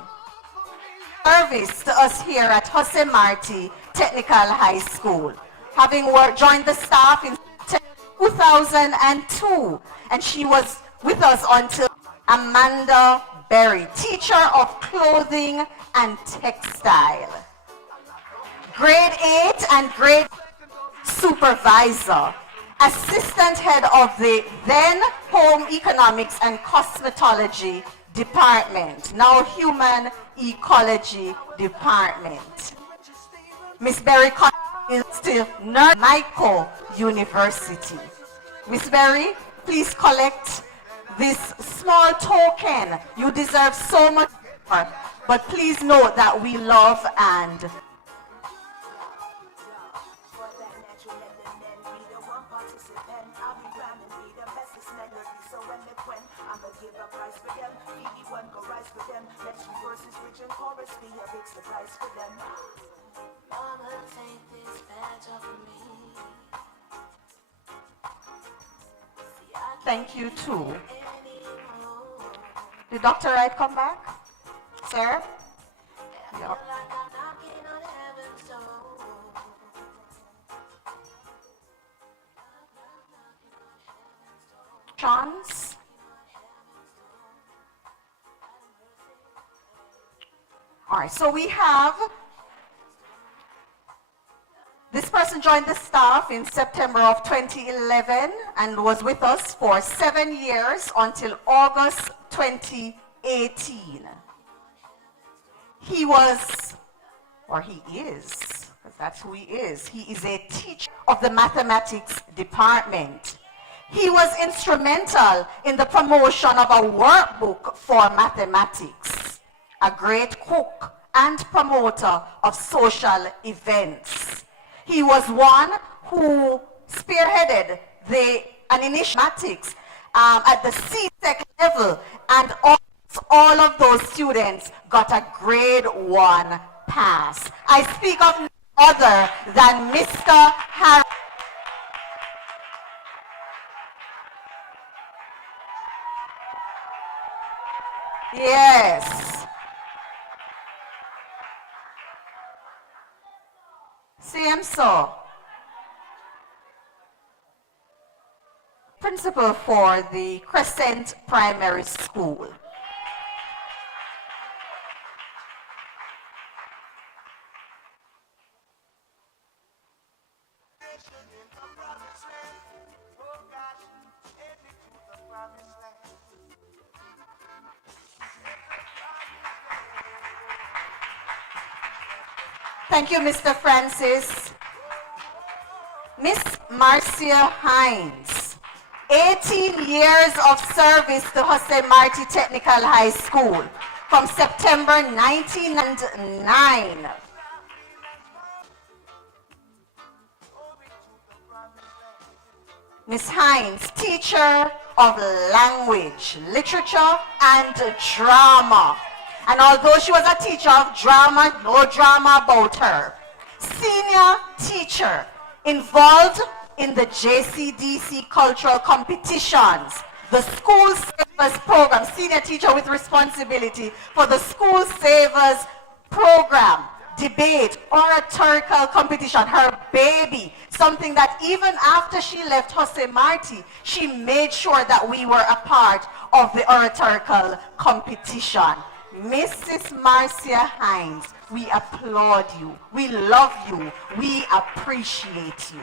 Service to us here at Jose Marti Technical High School. Having joined the staff in 2002, and she was with us until Amanda Berry, teacher of clothing and textile. Grade 8 and grade supervisor, assistant head of the then Home Economics and Cosmetology Department, now Human Ecology Department. Miss Berry is still Michael University. Miss Berry, please collect this small token. You deserve so much more, but please note that we love and thank you too. Did Dr. Wright come back? Sir? Yep. Chance? All right, so we have this person joined the staff in September of 2011 and was with us for 7 years until August 2018. He was, or he is, because that's who he is a teacher of the mathematics department. He was instrumental in the promotion of a workbook for mathematics, a great cook and promoter of social events. He was one who spearheaded an initiatives at the C-Tech level, and all of those students got a grade 1 pass. I speak of no other than Mr. Harry. Yes. CMSO, principal for the Crescent Primary School. Thank you, Mr. Francis. Miss Marcia Hines, 18 years of service to Jose Marti Technical High School from September 1999. Miss Hines, teacher of language, literature, and drama. And although she was a teacher of drama, no drama about her. Senior teacher, involved in the JCDC cultural competitions, the School Savers Program, senior teacher with responsibility for the School Savers Program, debate, oratorical competition, her baby, something that even after she left Jose Marti, she made sure that we were a part of the oratorical competition. Mrs. Marcia Hines, we applaud you, we love you, we appreciate you.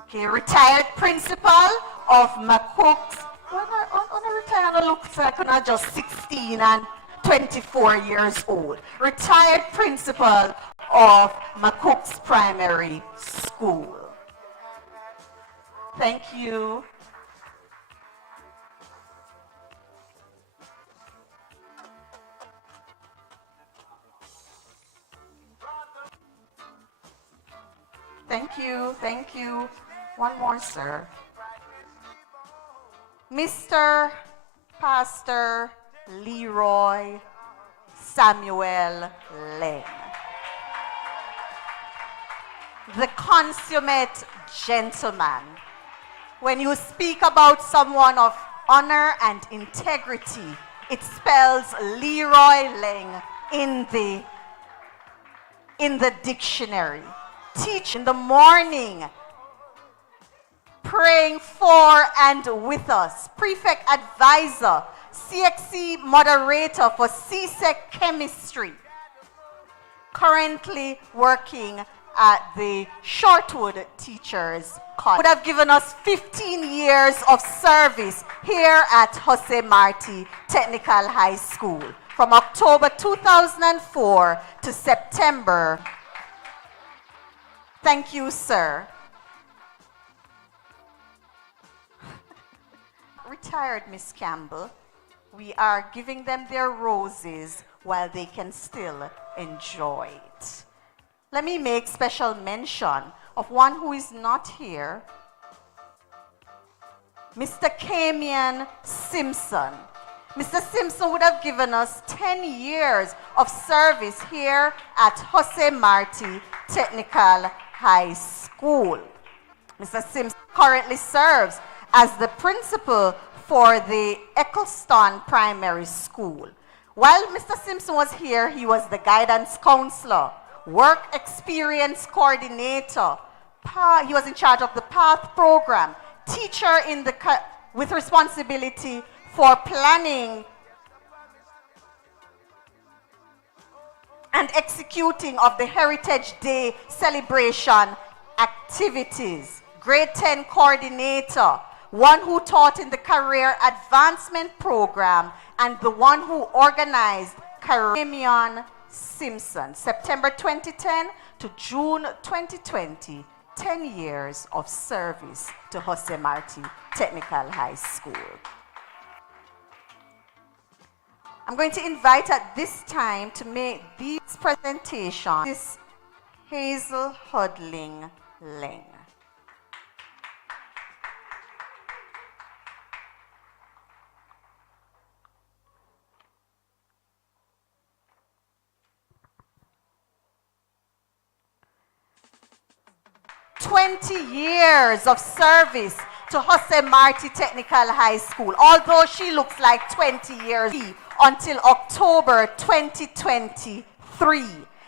Okay, retired principal of McCook's. When I retired, I looked like I'm just 16 and 24 years old. Retired principal of McCook's Primary School. Thank you. Thank you, thank you. One more, sir. Mr. Pastor Leroy Samuel Leng. The consummate gentleman. When you speak about someone of honor and integrity, it spells Leroy Leng in the dictionary. Teach in the morning, praying for and with us. Prefect advisor, CXC moderator for CSEC chemistry, currently working at the Shortwood Teachers College. Would have given us 15 years of service here at Jose Marti Technical High School from October 2004 to September. Thank you, sir. Retired Miss Campbell, we are giving them their roses while they can still enjoy it. Let me make special mention of one who is not here, Mr. Camian Simpson. Mr. Simpson would have given us 10 years of service here at Jose Marti Technical High School. Mr. Simpson currently serves as the principal for the Eccleston Primary School. While Mr. Simpson was here, he was the guidance counselor, work experience coordinator. He was in charge of the PATH program, teacher with responsibility for planning and executing of the Heritage Day celebration activities, grade 10 coordinator, one who taught in the career advancement program, and the one who organized Camian Simpson, September 2010 to June 2020, 10 years of service to Jose Marti Technical High School. I'm going to invite at this time to make these presentations Ms. Hazel Hudling Leng. Years of service to Jose Marti Technical High School, although she looks like 20 years until October 2023.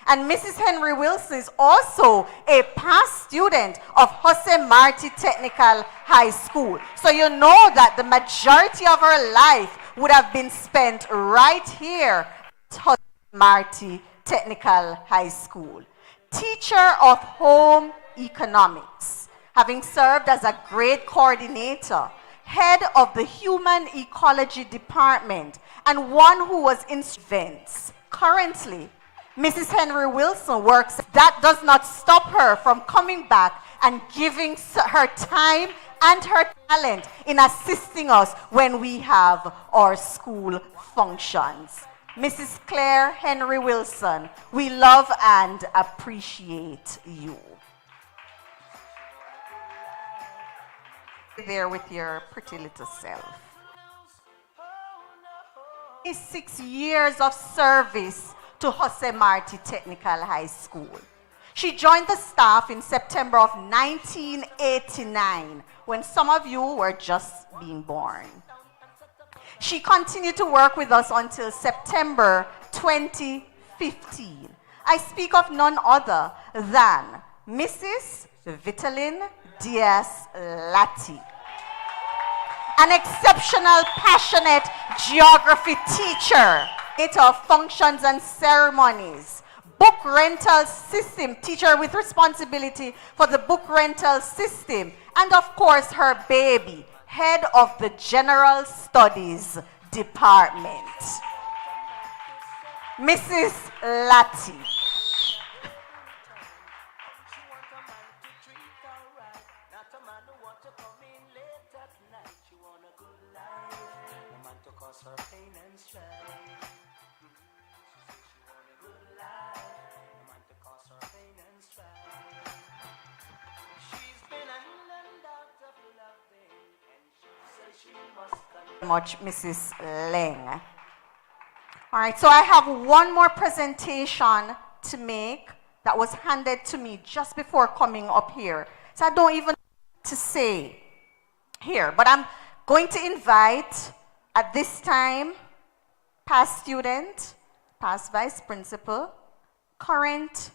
And Mrs. Henry Wilson is also a past student of Jose Marti Technical High School. So you know that the majority of her life would have been spent right here at Jose Marti Technical High School. Teacher of Home Economics, having served as a grade coordinator, head of the Human Ecology Department, and one who was in events. Currently, Mrs. Henry Wilson works. That does not stop her from coming back and giving her time and her talent in assisting us when we have our school functions. Mrs. Claire Henry Wilson, we love and appreciate you. There with your pretty little self. 6 years of service to Jose Marti Technical High School. She joined the staff in September of 1989, when some of you were just being born. She continued to work with us until September 2015. I speak of none other than Mrs. Vitalin Diaz-Lati, an exceptional, passionate geography teacher, of functions and ceremonies, book rental system, teacher with responsibility for the book rental system, and of course her baby, head of the General Studies Department, Mrs. Lati. Much, Mrs. Leng. All right, so I have one more presentation to make that was handed to me just before coming up here. So I don't even know what to say here, but I'm going to invite at this time past student, past vice principal, current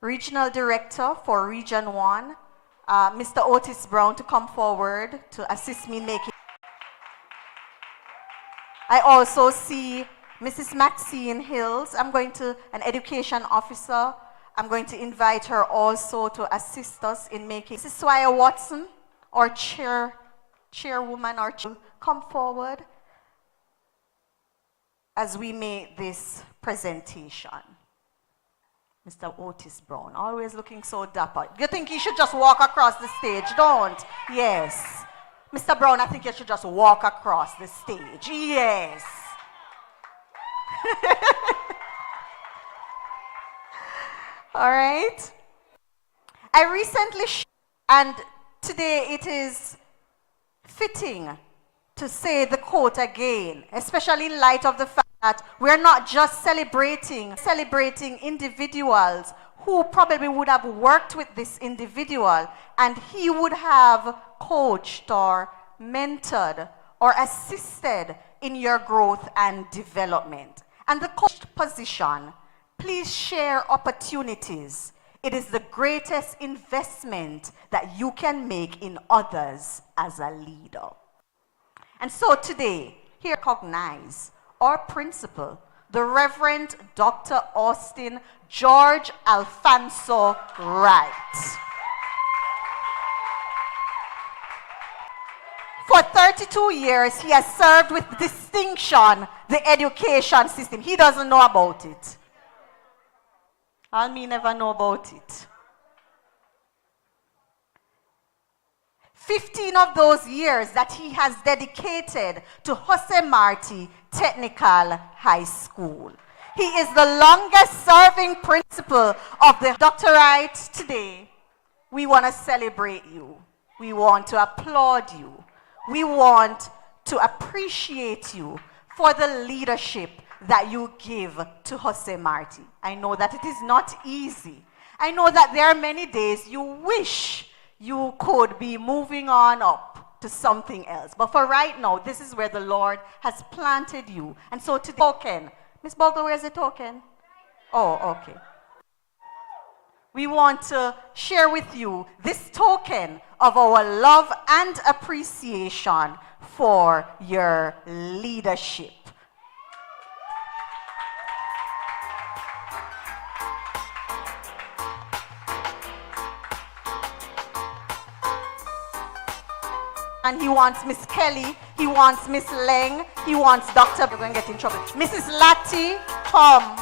regional director for Region 1, Mr. Otis Brown, to come forward to assist me in making. I also see Mrs. Maxine Hills. An education officer. I'm going to invite her also to assist us in making. Mrs. Swire Watson, our chairwoman, come forward as we make this presentation. Mr. Otis Brown, always looking so dapper. You think he should just walk across the stage? Don't. Yes. Mr. Brown, I think you should just walk across the stage. Yes. All right. I recently, and today it is fitting to say the quote again, especially in light of the fact that we're not just celebrating individuals who probably would have worked with this individual and he would have coached or mentored or assisted in your growth and development. And the coached position, please share opportunities. It is the greatest investment that you can make in others as a leader. And so today, here recognize our principal, the Reverend Dr. Austin George Alfonso Wright. For 32 years, he has served with distinction the education system. He doesn't know about it. And me never know about it. 15 of those years that he has dedicated to Jose Marti Technical High School. He is the longest serving principal of the Dr. Wright. Today, we want to celebrate you. We want to applaud you. We want to appreciate you for the leadership that you give to Jose Marti. I know that it is not easy. I know that there are many days you wish you could be moving on up to something else. But for right now, this is where the Lord has planted you. And so today, token. Miss Bogle, where's the token? Oh, okay. We want to share with you this token of our love and appreciation for your leadership. And he wants Miss Kelly, he wants Miss Leng, he wants Dr. You're going to get in trouble. Mrs. Latti, come.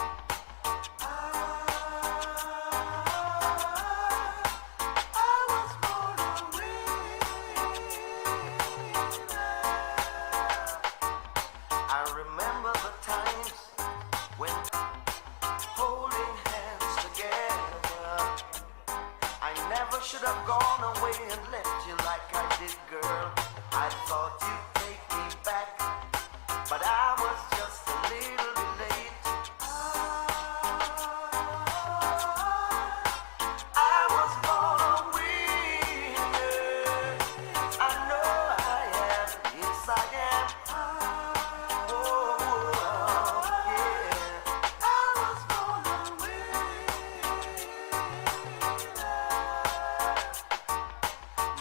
I remember the times when holding hands together. I never should have gone away and left you like I did, girl. I thought you'd take me back, but I was just a little bit late. I was born a winner. I know I am, yes I am. Oh, yeah. I was born a winner.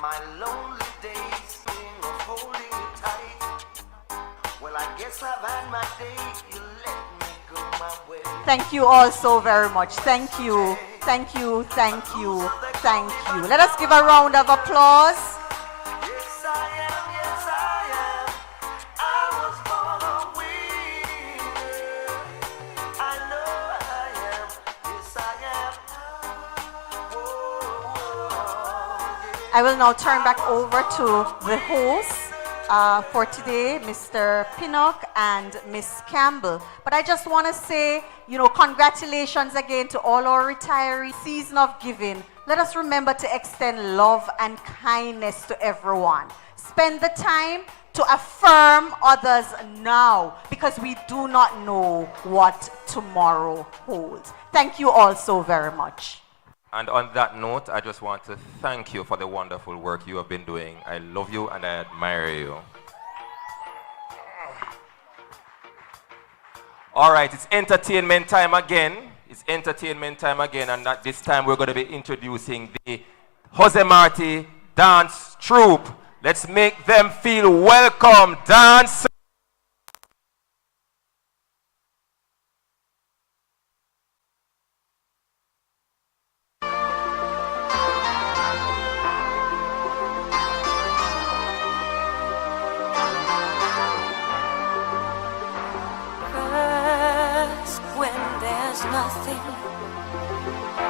My lonely days of holding you tight. Well, I guess I've had my day. You let me go my way. Thank you all so very much. Thank you. Thank you. Thank you. Thank you. Let us give a round of applause. Yes, I am. Yes, I am. I was born a winner. I know I am. Yes, I am. I will now turn back over to the hosts for today, Mr. Pinnock and Miss Campbell. But I just want to say, congratulations again to all our retirees. Season of giving. Let us remember to extend love and kindness to everyone. Spend the time to affirm others now, because we do not know what tomorrow holds. Thank you all so very much. And on that note, I just want to thank you for the wonderful work you have been doing. I love you and I admire you. All right, it's entertainment time again. It's entertainment time again, and at this time we're going to be introducing the Jose Marti Dance Troupe. Let's make them feel welcome. Dance.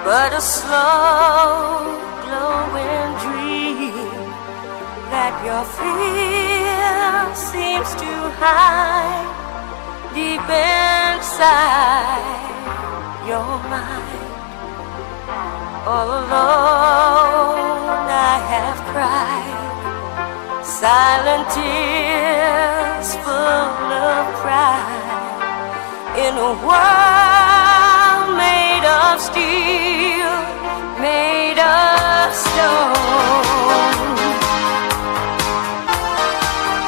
but a slow glowing dream that your fear seems to hide deep inside your mind. All alone I have cried silent tears full of pride in a world made of steel, made of stone.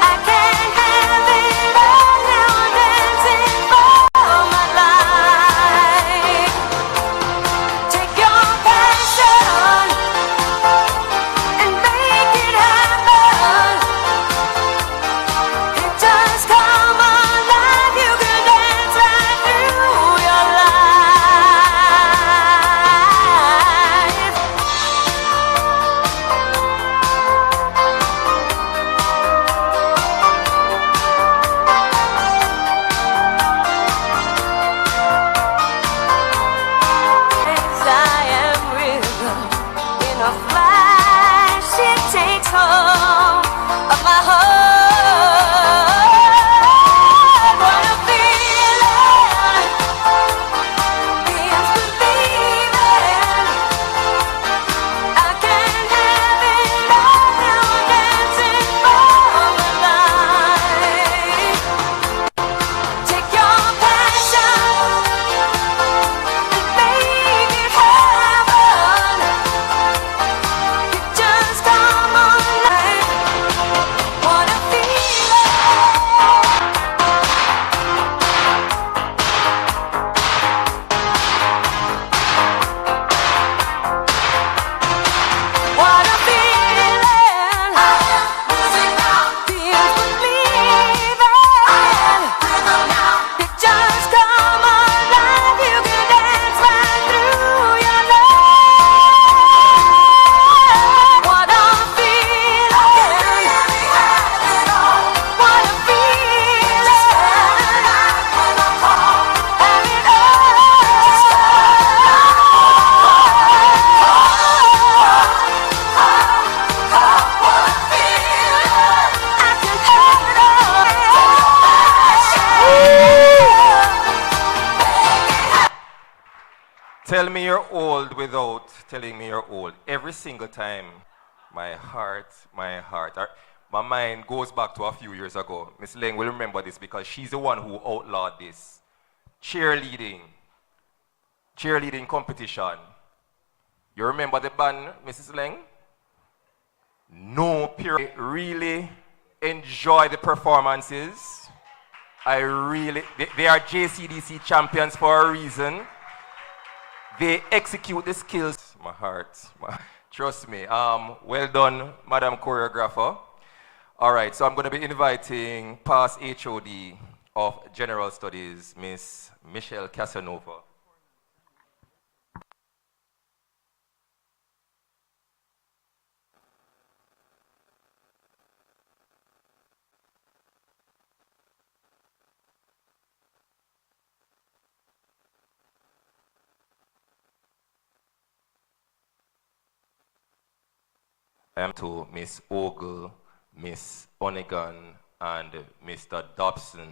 I can't have it all now, dancing for my life. Take your passion and make it happen. It just come alive. You can dance right through your life. I am rhythm. In a flash, it takes hold of my heart. What a feeling! Feels believing. I can't have it all now, dancing for my life. Take your passion and make it happen. You just come alive. What a feeling! What a feeling! Music now feels believing. It just come alive. You can dance right through your life. What a feeling! What a feeling! Have it Tell me you're old without telling me you're old. Every single time, my heart. My mind goes back to a few years ago. Miss Leng will remember this because she's the one who outlawed this. Cheerleading competition. You remember the band, Mrs. Leng? No period. I really enjoy the performances. They are JCDC champions for a reason. They execute the skills. My heart. Trust me. Well done, Madam Choreographer. All right, so I'm going to be inviting past HOD of General Studies, Miss Michelle Casanova. To Miss Ogle, Miss Onegan, and Mr. Dobson,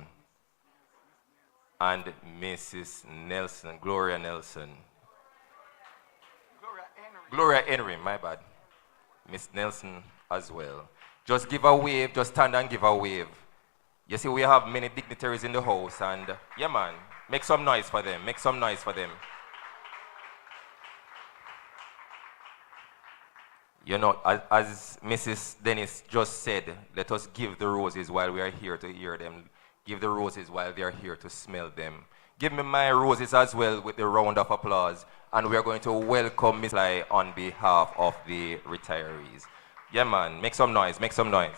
and Mrs. Nelson, Gloria Nelson. Gloria Henry, my bad. Miss Nelson as well. Just give a wave, just stand and give a wave. You see, we have many dignitaries in the house, and yeah, man, make some noise for them, make some noise for them. You know, as Mrs. Dennis just said, let us give the roses while we are here to hear them. Give the roses while they are here to smell them. Give me my roses as well with the round of applause. And we are going to welcome Miss Lai on behalf of the retirees. Yeah, man, make some noise, make some noise.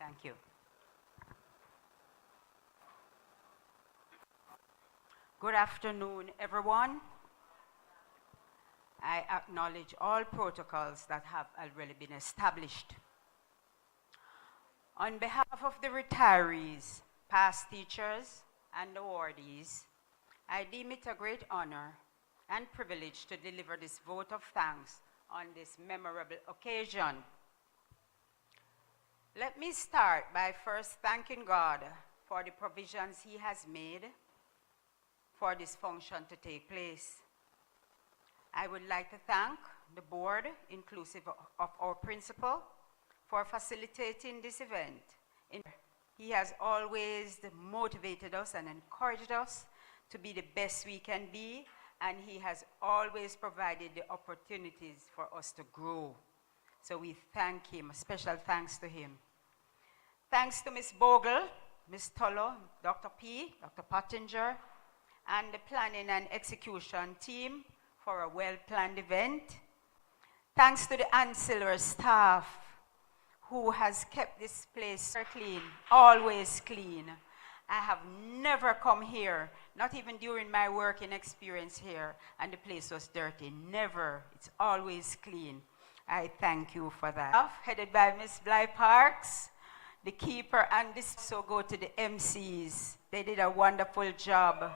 Thank you. Good afternoon, everyone. I acknowledge all protocols that have already been established. On behalf of the retirees past teachers, and awardees, I deem it a great honor and privilege to deliver this vote of thanks on this memorable occasion. Let me start by first thanking God for the provisions He has made for this function to take place. I would like to thank the board, inclusive of our principal, for facilitating this event. He has always motivated us and encouraged us to be the best we can be, and he has always provided the opportunities for us to grow. So we thank him, special thanks to him. Thanks to Ms. Bogle, Ms. Tullo, Dr. P, Dr. Pottinger, and the planning and execution team for a well-planned event. Thanks to the ancillary staff who has kept this place clean, always clean. I have never come here, not even during my working experience here, and the place was dirty. Never. It's always clean. I thank you for that. Headed by Ms. Bly Parks, the keeper, and this also go to the MCs. They did a wonderful job.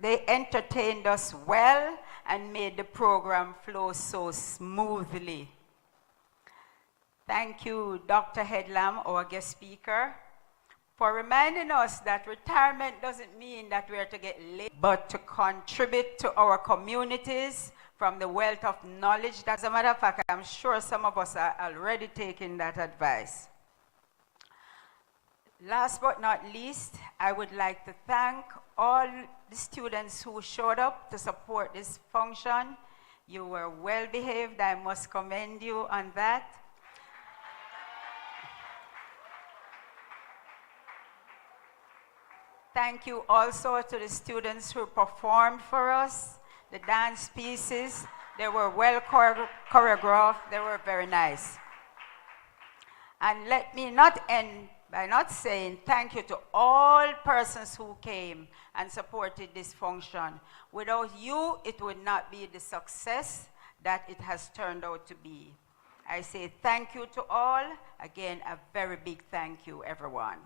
They entertained us well and made the program flow so smoothly. Thank you, Dr. Headlam, our guest speaker, for reminding us that retirement doesn't mean that we are to get late, but to contribute to our communities from the wealth of knowledge. As a matter of fact, I'm sure some of us are already taking that advice. Last but not least, I would like to thank all the students who showed up to support this function. You were well behaved. I must commend you on that. Thank you also to the students who performed for us, the dance pieces. They were well choreographed. They were very nice. And let me not end by not saying thank you to all persons who came and supported this function. Without you, it would not be the success that it has turned out to be. I say thank you to all. Again, a very big thank you, everyone.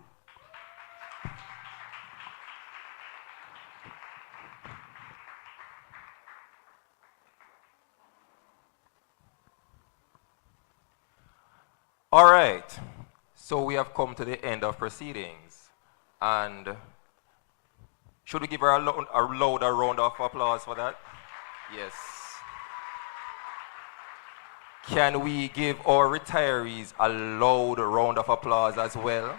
All right, so we have come to the end of proceedings, and should we give her a louder round of applause for that? Yes. Can we give our retirees a loud round of applause as well?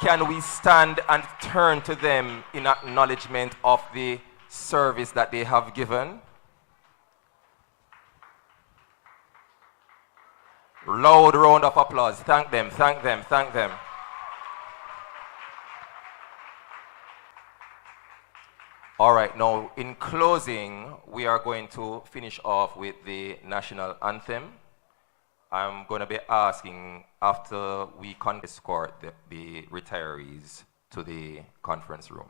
Can we stand and turn to them in acknowledgement of the service that they have given? Loud round of applause. Thank them, thank them, thank them. All right, now in closing, we are going to finish off with the national anthem. I'm going to be asking after we escort the retirees to the conference room.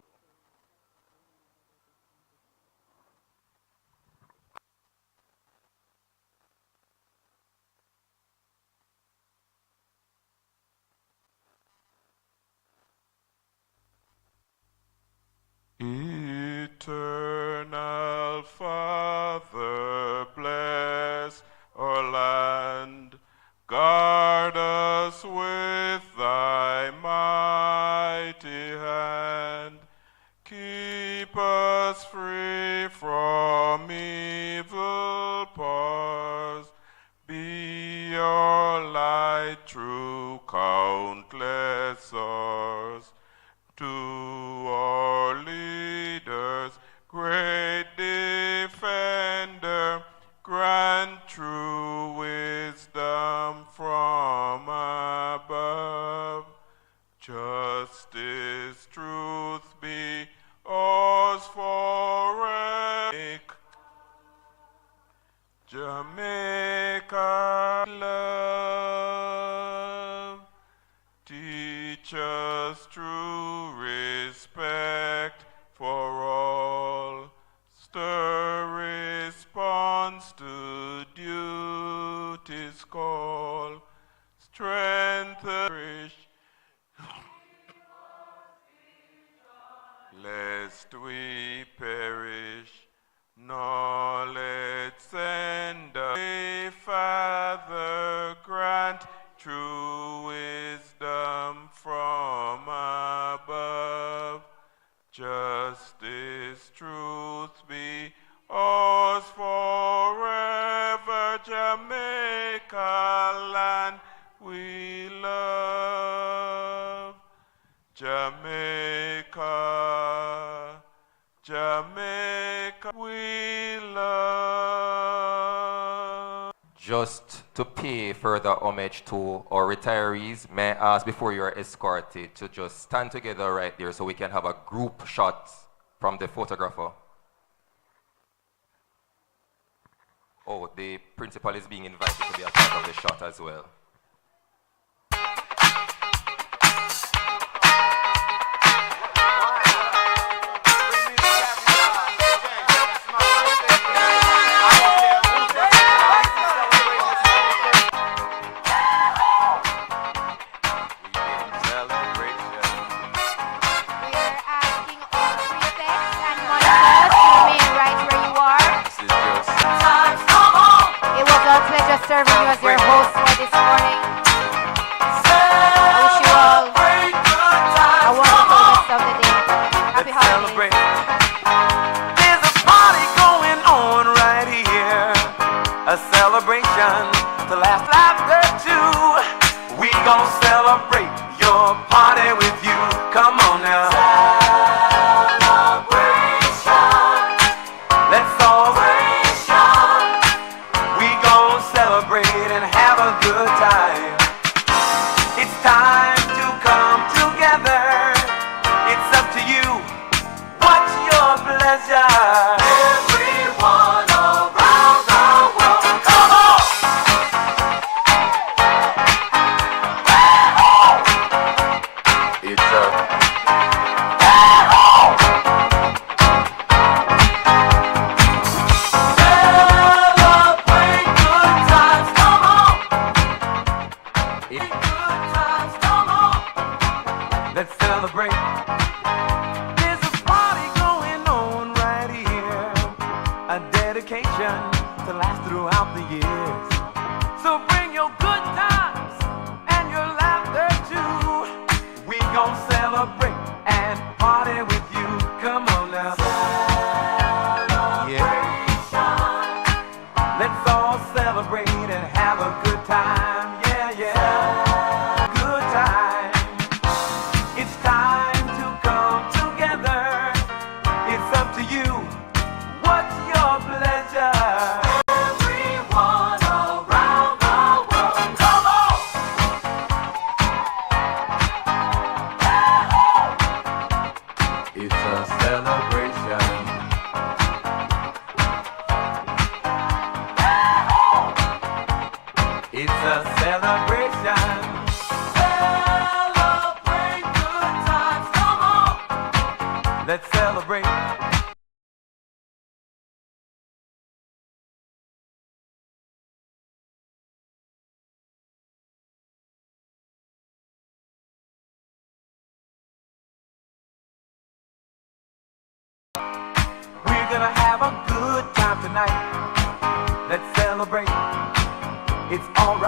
Eternal Father, bless our land. Guard us with thy mighty hand. Jamaica land we love. Jamaica, Jamaica we love. Just to pay further homage to our retirees, may I ask before you are escorted to just stand together right there so we can have a group shot from the photographer. Oh, the principal is being invited to be a part of the shot as well. Serving you as your host for this morning. I wish you all a wonderful rest of the day. Happy holidays. There's a party going on right here, a celebration to last after two. We gon' celebrate your party with you. Come on now. Let's celebrate. There's a party going on right here, a dedication to last throughout the years. So bring your good times and your laughter too. We gon' celebrate and party with you. Come on now. Yeah. Let's all celebrate and have a good time. Yeah, yeah. Good time. It's time to come together. It's up to you. What's your pleasure? Everyone around the world, come on! It's a celebration. It's a celebration. Celebrate good times, come on! Let's celebrate. We're gonna have a good time tonight. Let's celebrate. It's alright.